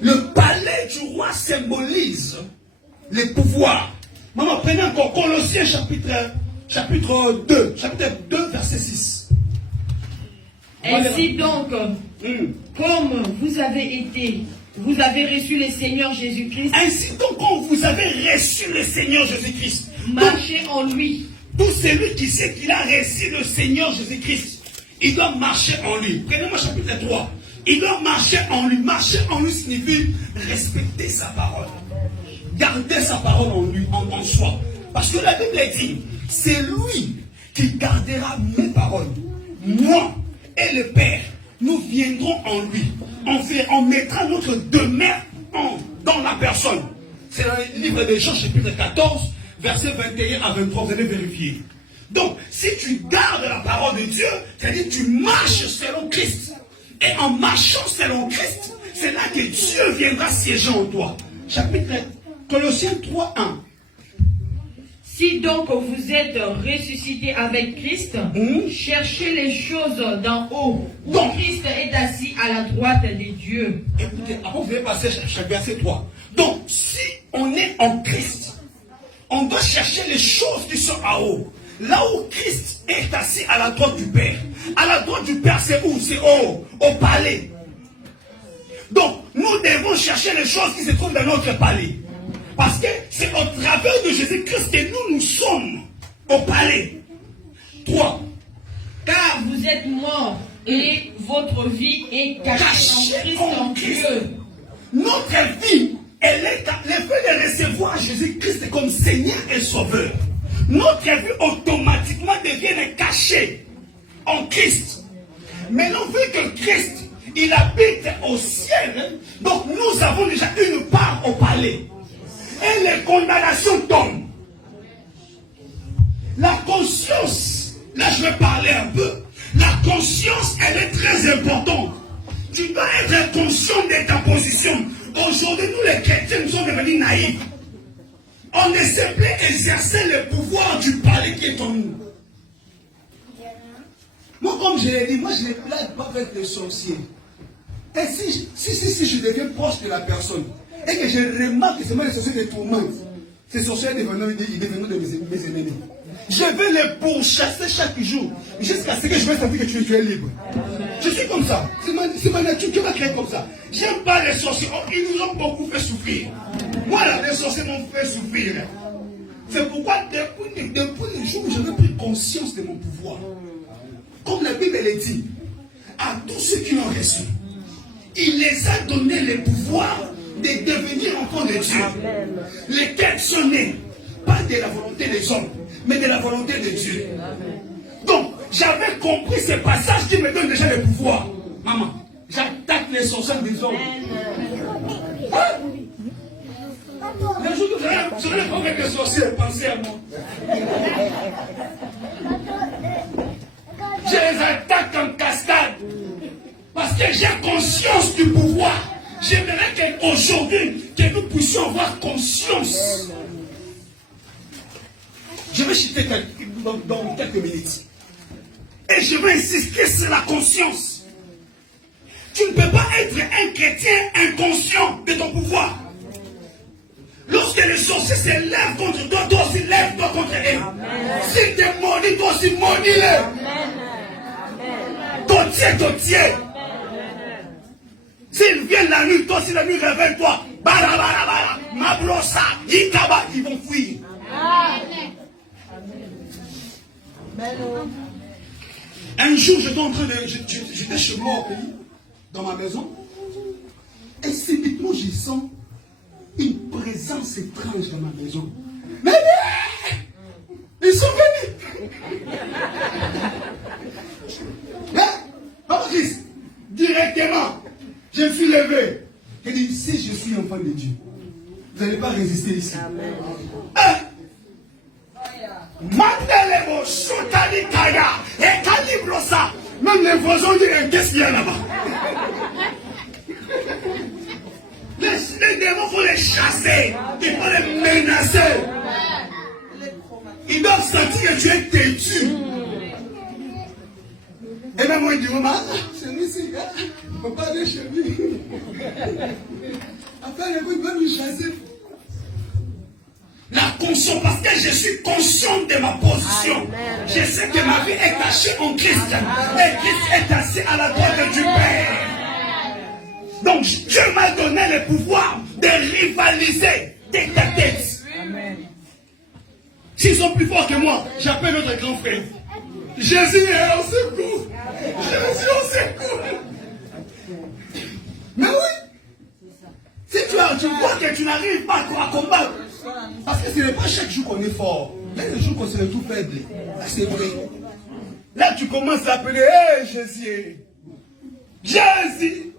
le palais du roi symbolise les pouvoirs. Maman, prenez encore Colossiens chapitre 2, verset 6. Ainsi donc, comme vous avez reçu le Seigneur Jésus-Christ. Ainsi donc, quand vous avez reçu le Seigneur Jésus-Christ, marchez en lui. Tout celui qui sait qu'il a reçu le Seigneur Jésus-Christ, il doit marcher en lui. Prenez-moi chapitre 3. Il doit marcher en lui. Marcher en lui signifie respecter sa parole. Garder sa parole en lui, en soi. Parce que la Bible dit, c'est lui qui gardera mes paroles, moi et le Père, nous viendrons en lui. On mettra notre demeure dans la personne. C'est dans le livre des Jean, chapitre 14, versets 21 à 23. Vous allez vérifier. Donc, si tu gardes la parole de Dieu, c'est-à-dire tu marches selon Christ. Et en marchant selon Christ, c'est là que Dieu viendra siéger en toi. Chapitre Colossiens 3, 1. Si donc vous êtes ressuscité avec Christ, cherchez les choses d'en haut, où Donc, Christ est assis à la droite de Dieu. Écoutez, après vous allez passer chaque verset 3. Donc, si on est en Christ, on doit chercher les choses qui sont en haut. Là où Christ est assis à la droite du Père. À la droite du Père, c'est où? C'est au palais. Donc, nous devons chercher les choses qui se trouvent dans notre palais. Parce que c'est au travers de Jésus-Christ que nous sommes au palais. 3. Car vous êtes morts et votre vie est cachée en Christ en Dieu. Notre vie, elle est le fait de recevoir Jésus-Christ comme Seigneur et Sauveur. Notre vie automatiquement devient cachée en Christ. Maintenant, vu que Christ, il habite au ciel, donc nous avons déjà une part au palais. Et les condamnations tombent. La conscience, là je vais parler un peu. La conscience, elle est très importante. Tu dois être conscient de ta position. Aujourd'hui, nous les chrétiens, nous sommes devenus naïfs. On ne sait plus exercer le pouvoir du palais qui est en nous. Moi, comme je l'ai dit, moi je ne plaide pas avec les sorciers. Et si je deviens proche de la personne, et que je remarque que c'est moi les sorciers des tourments, ces sorciers devenant de mes ennemis. Je vais les pourchasser chaque jour, jusqu'à ce que je vais sentir que tu es libre. Je suis comme ça. C'est ma nature qui m'a créé comme ça. J'aime pas les sorciers. Oh, ils nous ont beaucoup fait souffrir. Voilà, les sorciers m'ont fait souffrir. C'est pourquoi depuis le jour où j'avais pris conscience de mon pouvoir, comme la Bible le dit, à tous ceux qui l'ont reçu, il les a donné le pouvoir de devenir enfants de Dieu. Lesquels sont nés, pas de la volonté des hommes, mais de la volonté de Dieu. Donc, j'avais compris ce passage qui me donne déjà le pouvoir. Maman, j'attaque les sorciers des hommes. Hein? Le jour où j'aurais pas avec les sorciers, pensez à moi. Je les attaque en cascade. Parce que j'ai conscience du pouvoir. J'aimerais qu'aujourd'hui, que nous puissions avoir conscience. Je vais chuter dans quelques minutes. Et je vais insister sur la conscience. Tu ne peux pas être un chrétien inconscient de ton pouvoir. Lorsque les sorciers se lèvent contre toi, toi aussi lève-toi contre eux. S'ils te maudissent, toi aussi maudis-les. Totier. S'ils viennent la nuit, toi aussi la nuit, réveille-toi. Bara, Mabrosa, Ikaba, ils vont fuir. Un jour, j'étais chez moi au pays, dans ma maison, et subitement, je sens une présence étrange dans ma maison. Mais ils sont venus. Papa Christ, directement, je me suis levé. J'ai dit, si je suis enfant de Dieu, vous n'allez pas résister ici. Mandelebo, Sotali Kaya, et Kalibrosa. Même les voisins disent, qu'est-ce qu'il y a là-bas? Les démons, il faut les chasser. Il faut les menacer. Ils doivent sentir que tu es têtu. Et même moi, il dit, maman, c'est lui ici. Il ne faut pas aller chez lui. Après, il va lui chasser. La conscience, parce que je suis conscient de ma position. Amen. Je sais que ma vie est cachée en Christ. Et Christ est assis à la droite du Père. Donc Dieu m'a donné le pouvoir de rivaliser tête à tête. S'ils sont plus forts que moi, j'appelle notre grand frère. Jésus est au secours. Jésus est au secours. Mais oui. Si tu vois que tu n'arrives pas à combattre, parce que ce n'est pas chaque jour qu'on est fort. Il y a des jours qu'on se retrouve faible. C'est vrai. Là, tu commences à appeler, hey, Jésus. Jésus.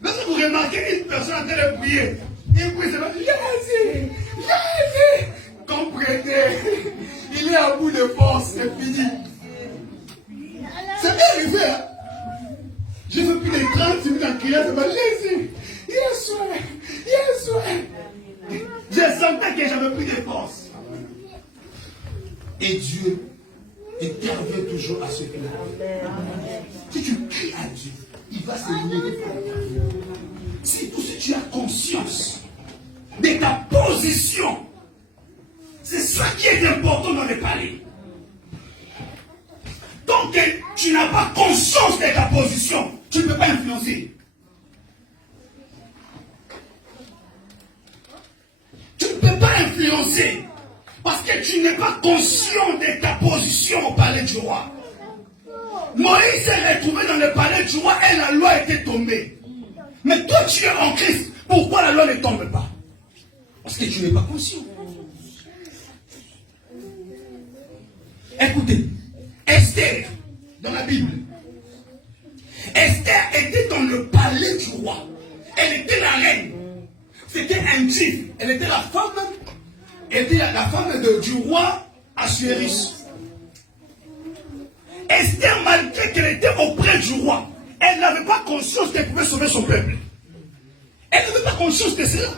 Lorsque vous remarquez une personne en train de prier, il prie seulement, Jésus. Jésus. Comprenez. Il est à bout de force, c'est fini. C'est bien arrivé, hein? J'ai fait plus de 30 minutes en criant, c'est pas Jésus. Yes, je sentais que j'avais plus de force. Et Dieu intervient toujours à ce plan. Si tu cries à Dieu, il va se lever. Si tu as conscience de ta position, c'est ça qui est important dans les palais. Tant que tu n'as pas conscience de ta position, tu ne peux pas influencer. Tu ne peux pas influencer parce que tu n'es pas conscient de ta position au palais du roi. Moïse s'est retrouvé dans le palais du roi et la loi était tombée. Mais toi tu es en Christ. Pourquoi la loi ne tombe pas? Parce que tu n'es pas conscient. Écoutez, Esther, dans la Bible, Esther était dans le palais du roi. Elle était la reine. C'était un juif. Elle était la femme du roi Assuérus. Esther, malgré qu'elle était auprès du roi, elle n'avait pas conscience qu'elle pouvait sauver son peuple. Elle n'avait pas conscience de cela.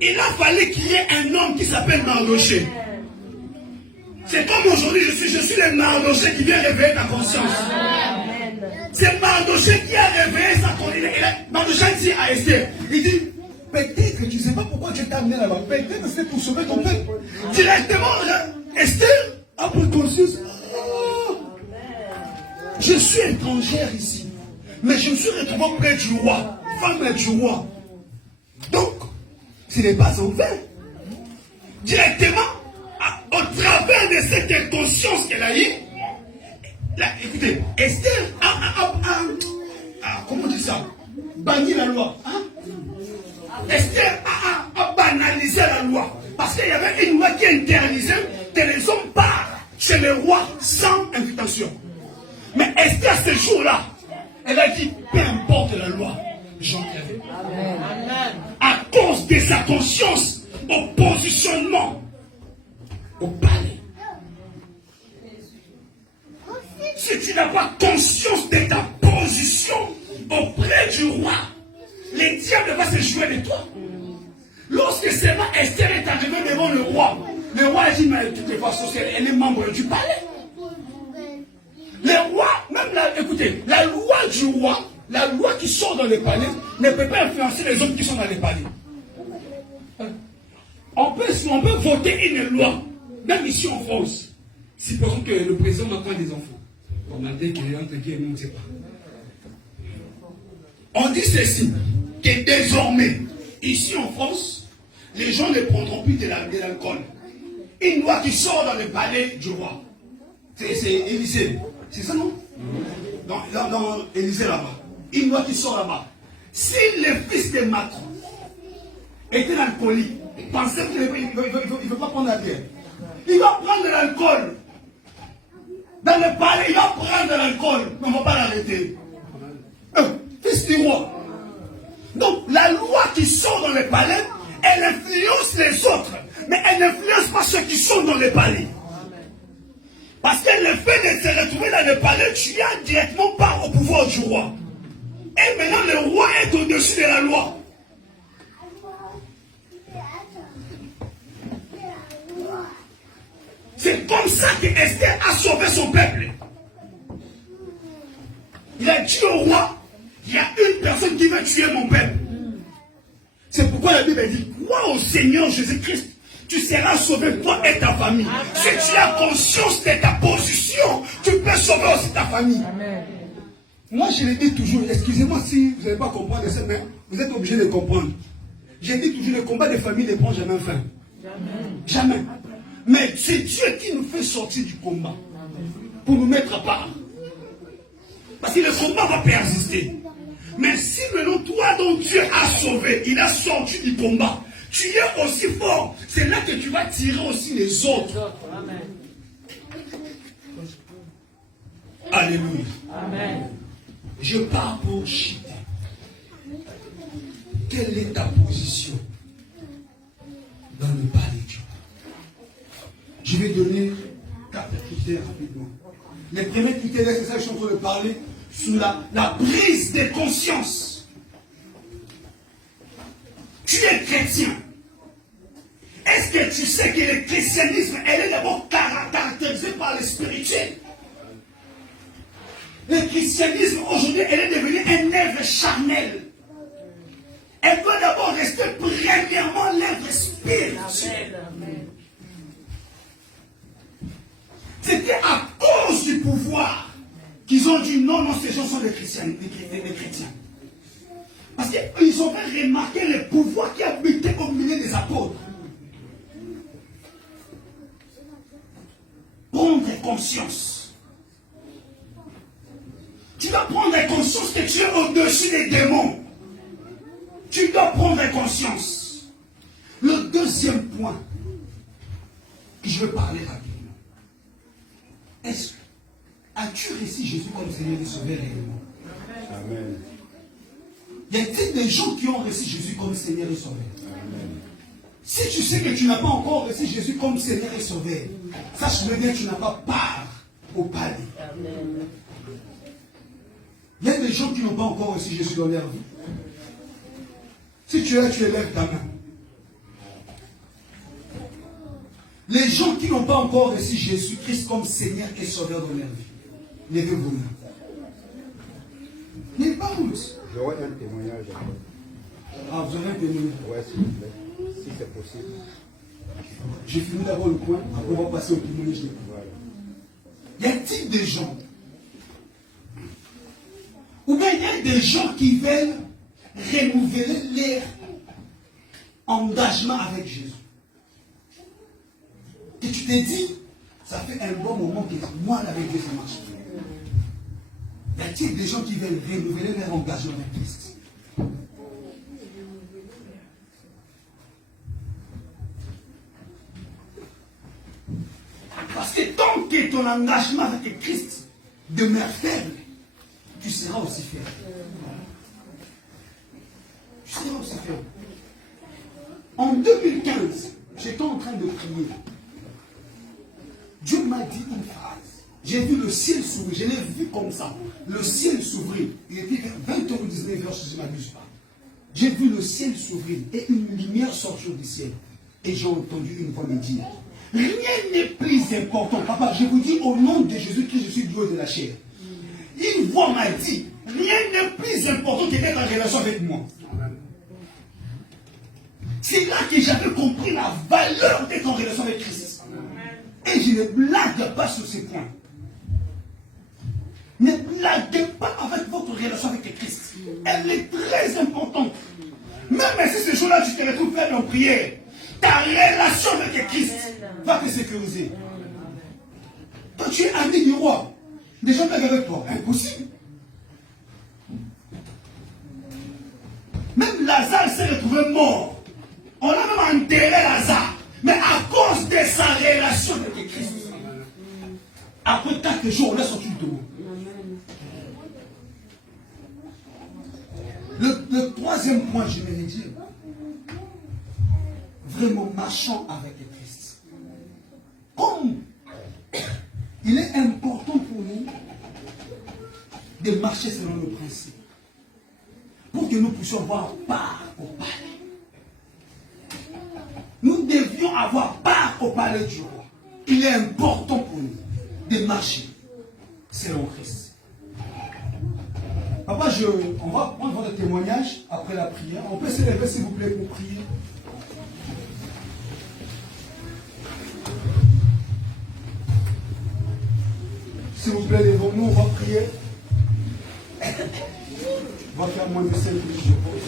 Il a fallu qu'il y ait un homme qui s'appelle Mardochée. C'est comme aujourd'hui, je suis le Mardochée qui vient réveiller ta conscience. C'est Mardochée qui a réveillé sa conscience. Mardochée dit à Esther, il dit, peut-être que tu ne sais pas pourquoi Dieu t'a amené là-bas. Peut-être que c'est pour sauver ton peuple. Directement, Esther a pris conscience. Je suis étrangère ici. Mais je me suis retrouvée auprès du roi. Femme du roi. Donc, ce n'est pas en vain. Directement, au travers de cette conscience qu'elle a eue, écoutez, Esther comment on dit ça? Banni la loi. Hein? Esther a banalisé la loi. Parce qu'il y avait une loi qui interdisait que les hommes partent chez le roi sans invitation. Mais Esther, ce jour-là, elle a dit, peu importe la loi, j'entrerai. À cause de sa conscience au positionnement au palais. Si tu n'as pas conscience de ta position auprès du roi, le diable va se jouer de toi. Lorsque seulement Esther est arrivée devant le roi a dit, mais de toute façon, elle est membre du palais. Le roi, même écoutez, la loi du roi, la loi qui sort dans les palais, ne peut pas influencer les hommes qui sont dans les palais. On peut voter une loi, même ici en France. Supposons que le président Macron a des enfants. On m'a dit qu'il est entre guillemets, on ne sait pas. On dit ceci, que désormais, ici en France, les gens ne prendront plus de l'alcool. Une loi qui sort dans le palais du roi. C'est Élysée. C'est ça, non? Dans Élysée là-bas. Une loi qui sort là-bas. Si le fils de Macron était alcoolique, il pensait qu'il ne veut pas prendre la bière. Il va prendre de l'alcool. Dans le palais, il va prendre de l'alcool. Mais on ne va pas l'arrêter. Fils du roi. Donc, la loi qui sort dans le palais, elle influence les autres. Mais elle n'influence pas ceux qui sont dans le palais. Parce que le fait de se retrouver dans le palais, tu as directement part au pouvoir du roi. Et maintenant, le roi est au-dessus de la loi. C'est comme ça que Esther a sauvé son peuple. Il a dit au roi, il y a une personne qui va tuer mon peuple. C'est pourquoi la Bible dit, crois au Seigneur Jésus-Christ. Tu seras sauvé, toi et ta famille. Amen. Si tu as conscience de ta position, tu peux sauver aussi ta famille. Amen. Moi, je le dis toujours, excusez-moi si vous n'allez pas comprendre ça, mais vous êtes obligé de comprendre. Je dis toujours, le combat des familles ne prend jamais fin. Jamais. Jamais. Mais c'est Dieu qui nous fait sortir du combat. Pour nous mettre à part. Parce que le combat va persister. Mais si maintenant, toi dont Dieu a sauvé, il a sorti du combat, tu es aussi fort. C'est là que tu vas tirer aussi les autres. Amen. Alléluia. Amen. Je pars pour Chita. Quelle est ta position dans le palais de Dieu? Je vais donner 4 critères rapidement. Les premiers critères, c'est ça que je suis en train de parler, sur la prise de conscience. Tu es chrétien. Est-ce que tu sais que le christianisme, elle est d'abord caractérisée par le spirituel? Le christianisme, aujourd'hui, elle est devenue une œuvre charnelle. Elle doit d'abord rester premièrement l'œuvre spirituelle. C'était à cause du pouvoir qu'ils ont dit non, ces gens sont des chrétiens. Parce qu'ils ont remarqué le pouvoir qui habitait au milieu des apôtres. Prendre conscience. Tu dois prendre conscience que tu es au-dessus des démons. Tu dois prendre conscience. Le deuxième point que je veux parler rapidement. Est-ce que as-tu reçu Jésus comme Seigneur et Sauveur réellement? Amen. Y a-t-il des gens qui ont reçu Jésus comme Seigneur et Sauveur? Amen. Si tu sais que tu n'as pas encore reçu Jésus comme Seigneur et Sauveur, sache bien que tu n'as pas part au palais. Amen. Il y a des gens qui n'ont pas encore reçu Jésus dans leur vie. Si tu es là, tu élèves ta main. Les gens qui n'ont pas encore reçu Jésus-Christ comme Seigneur et Sauveur dans leur vie, levez vos mains. N'ayez pas honte. J'aurais un témoignage. Ah, vous aurez un témoignage. Ouais, s'il vous plaît. Si c'est possible. J'ai fini d'abord le point, après on va passer au témoignage. Voilà. Y a-t-il des gens, ou bien il y a des gens qui veulent renouveler leur engagement avec Jésus? Que tu t'es dit, ça fait un bon moment que moi avec Dieu ça marche. Y a-t-il des gens qui veulent renouveler leur engagement avec Christ? Parce que tant que ton engagement avec Christ demeure faible, tu seras aussi faible. Tu seras aussi faible. En 2015, j'étais en train de prier. Dieu m'a dit une phrase. J'ai vu le ciel s'ouvrir. Je l'ai vu comme ça. Le ciel s'ouvrir. Il était vers 20h ou 19h, si je ne m'abuse pas. J'ai vu le ciel s'ouvrir et une lumière sortir du ciel. Et j'ai entendu une voix me dire, rien n'est plus important. Papa, je vous dis au nom de Jésus-Christ, je suis Dieu de la chair. Une voix m'a dit, rien n'est plus important que d'être en relation avec moi. C'est là que j'avais compris la valeur d'être en relation avec Christ. Et je ne blague pas sur ces points. Ne blaguez pas avec votre relation avec Christ. Elle est très importante. Même si ce jour-là, tu te retrouves faire en prière, ta relation avec Christ va te sécuriser. Quand tu es ami du roi, les gens blaguent avec toi. Impossible. Même Lazare s'est retrouvé mort. On a même enterré Lazare. Mais à cause de sa relation avec Christ. Après 4 jours, on a sorti de l'eau. Le troisième point, je vais le dire. Vraiment marchant avec le Christ. Comme il est important pour nous de marcher selon le principe. Pour que nous puissions avoir part au palais. Nous devions avoir part au palais du roi. Il est important pour nous de marcher selon Christ. Papa, on va prendre votre témoignage après la prière. On peut se lever s'il vous plaît pour prier. S'il vous plaît, levons-nous, on va prier. On va faire moins de 5 minutes, je pense.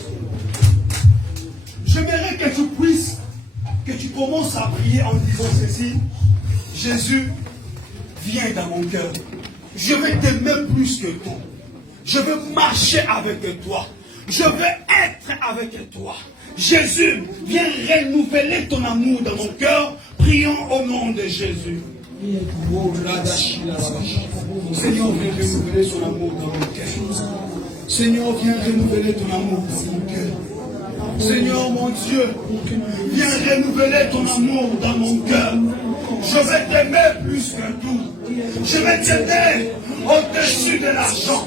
J'aimerais que tu puisses, que tu commences à prier en disant ceci. Jésus, viens dans mon cœur. Je vais t'aimer plus que toi. Je veux marcher avec toi. Je veux être avec toi. Jésus, viens renouveler ton amour dans mon cœur. Prions au nom de Jésus. Seigneur, viens renouveler ton amour dans mon cœur. Seigneur, viens renouveler ton amour dans mon cœur. Seigneur, mon Dieu, viens renouveler ton amour dans mon cœur. Je vais t'aimer plus que tout. Je vais t'aimer au-dessus de l'argent,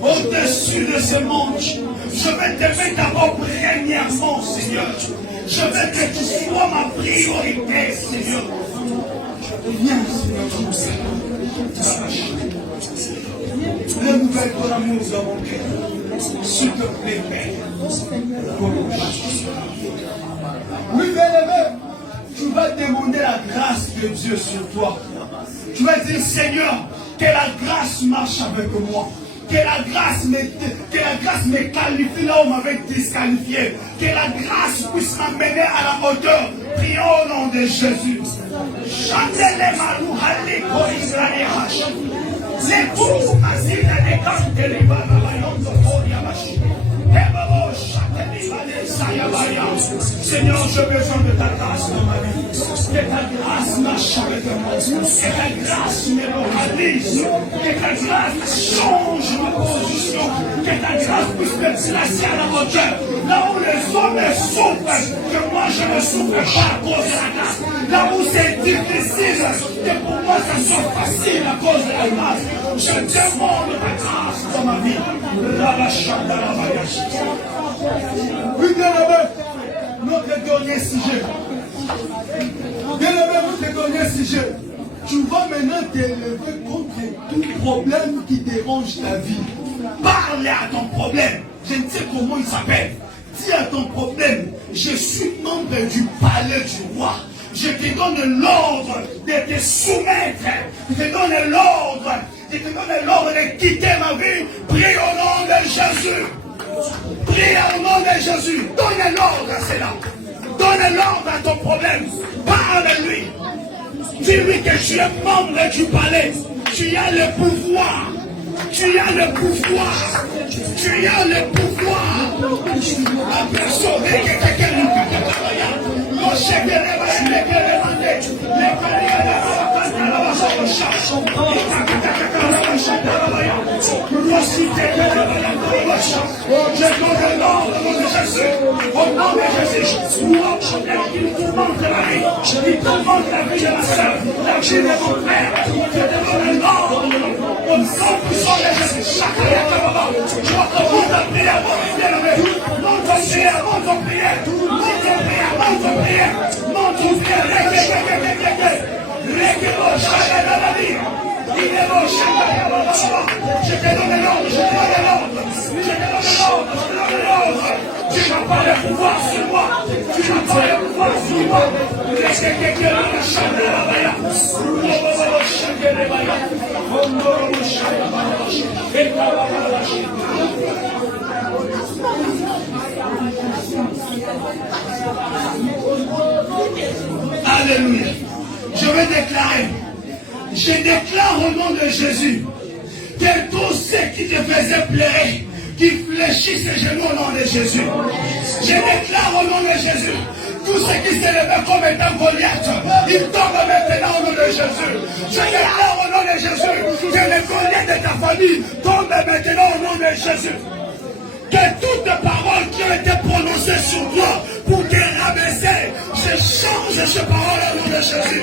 au-dessus de ce monde. Je vais t'aimer d'abord premièrement, Seigneur. Je veux que tu sois ma priorité, Seigneur. Viens, Seigneur, comme ça. Renouvelle ton amour dans mon cœur. S'il te plaît, Père. Oui, bien-aimé, tu vas demander la grâce de Dieu sur toi. Tu vas dire, Seigneur, que la grâce marche avec moi. Que la grâce me qualifie là où on m'avait disqualifié. Que la grâce puisse m'amener à la hauteur. Prions au nom de Jésus. Chantez les malous, allez, les coups, Seigneur, j'ai besoin de ta grâce dans ma vie. Que ta grâce marche avec moi. Que ta grâce me localise. Que ta grâce change ma position. Que ta grâce puisse me placer à la hauteur. Là où les hommes souffrent, que moi je ne souffre pas à cause de la grâce. Là où c'est difficile, que pour moi ça soit facile à cause de la grâce. Je demande ta grâce dans ma vie. Oui, bien-aimé, notre dernier sujet. Bien-aimé, notre dernier sujet. Tu vas maintenant t'élever contre tout problème qui dérange ta vie. Parle à ton problème. Je ne sais comment il s'appelle. Dis à ton problème, je suis membre du palais du roi. Je te donne l'ordre de te soumettre. Je te donne l'ordre. Je te donne l'ordre de quitter ma vie. Prie au nom de Jésus. Prie au nom de Jésus. Donne l'ordre à cela. Donne l'ordre à ton problème. Parle à lui. Dis-lui que tu es membre du palais. Tu as le pouvoir. Tu as le pouvoir. Tu as le pouvoir. La personne que quelqu'un je donne l'ordre au nom de Jésus. Au nom de Jésus. Moi, il tourmente la vie. Il tourmente la vie de ma soeur. La vie de mon frère. Je te donne l'ordre. Au nom puissant de Jésus. Je recommande la prière. Monte en prière. Monte en prière. Monte en prière. Monte en prière. Monte en prière. Je te donne l'ordre, je te donne l'ordre, je te donne l'ordre, je te donne l'ordre. Tu n'as pas le pouvoir sur moi, tu n'as pas le pouvoir sur moi. Laissez quelqu'un me chanter la baya. Alléluia. Je vais déclarer. Je déclare au nom de Jésus que tous ceux qui te faisaient pleurer, qui fléchissent les genoux au nom de Jésus. Je déclare au nom de Jésus, tous ceux qui s'élevaient comme étant Goliath, ils tombent maintenant au nom de Jésus. Je déclare au nom de Jésus que les Goliaths de ta famille tombent maintenant au nom de Jésus. Que toutes les paroles qui ont été prononcées sur toi pour te rabaisser, je change ces paroles au nom de Jésus.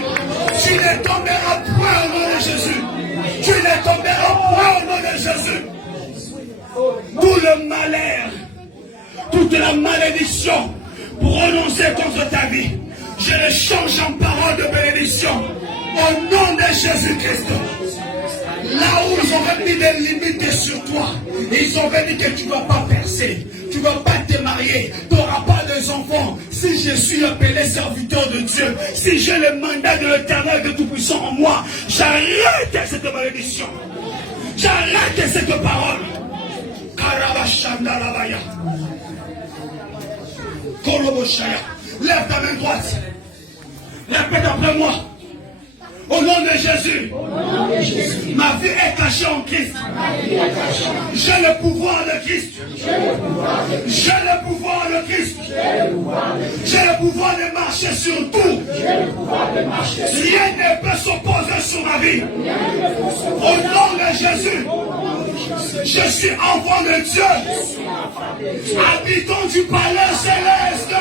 Tu ne tomberas point au nom de Jésus. Tu ne tomberas point au nom de Jésus. Tout le malheur, toute la malédiction prononcée contre ta vie, je le change en parole de bénédiction au nom de Jésus-Christ. Là où ils ont mis des limites sur toi, ils ont dit que tu ne vas pas percer, tu ne vas pas te marier, tu n'auras pas d'enfants. Si je suis appelé serviteur de Dieu, si j'ai le mandat de l'Éternel de Tout-Puissant en moi, j'arrête cette malédiction. J'arrête cette parole. Karabashandarabaya. Koroboshaya. Lève ta main droite. Répète après moi. Au nom de Jésus. Ma vie est cachée en Christ. J'ai le pouvoir de Christ. J'ai le pouvoir de Christ. J'ai le pouvoir de marcher sur tout. Rien ne peut s'opposer sur ma vie. Au nom de Jésus. Je suis enfant de Dieu. Habitant du palais céleste.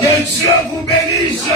Que Dieu vous bénisse.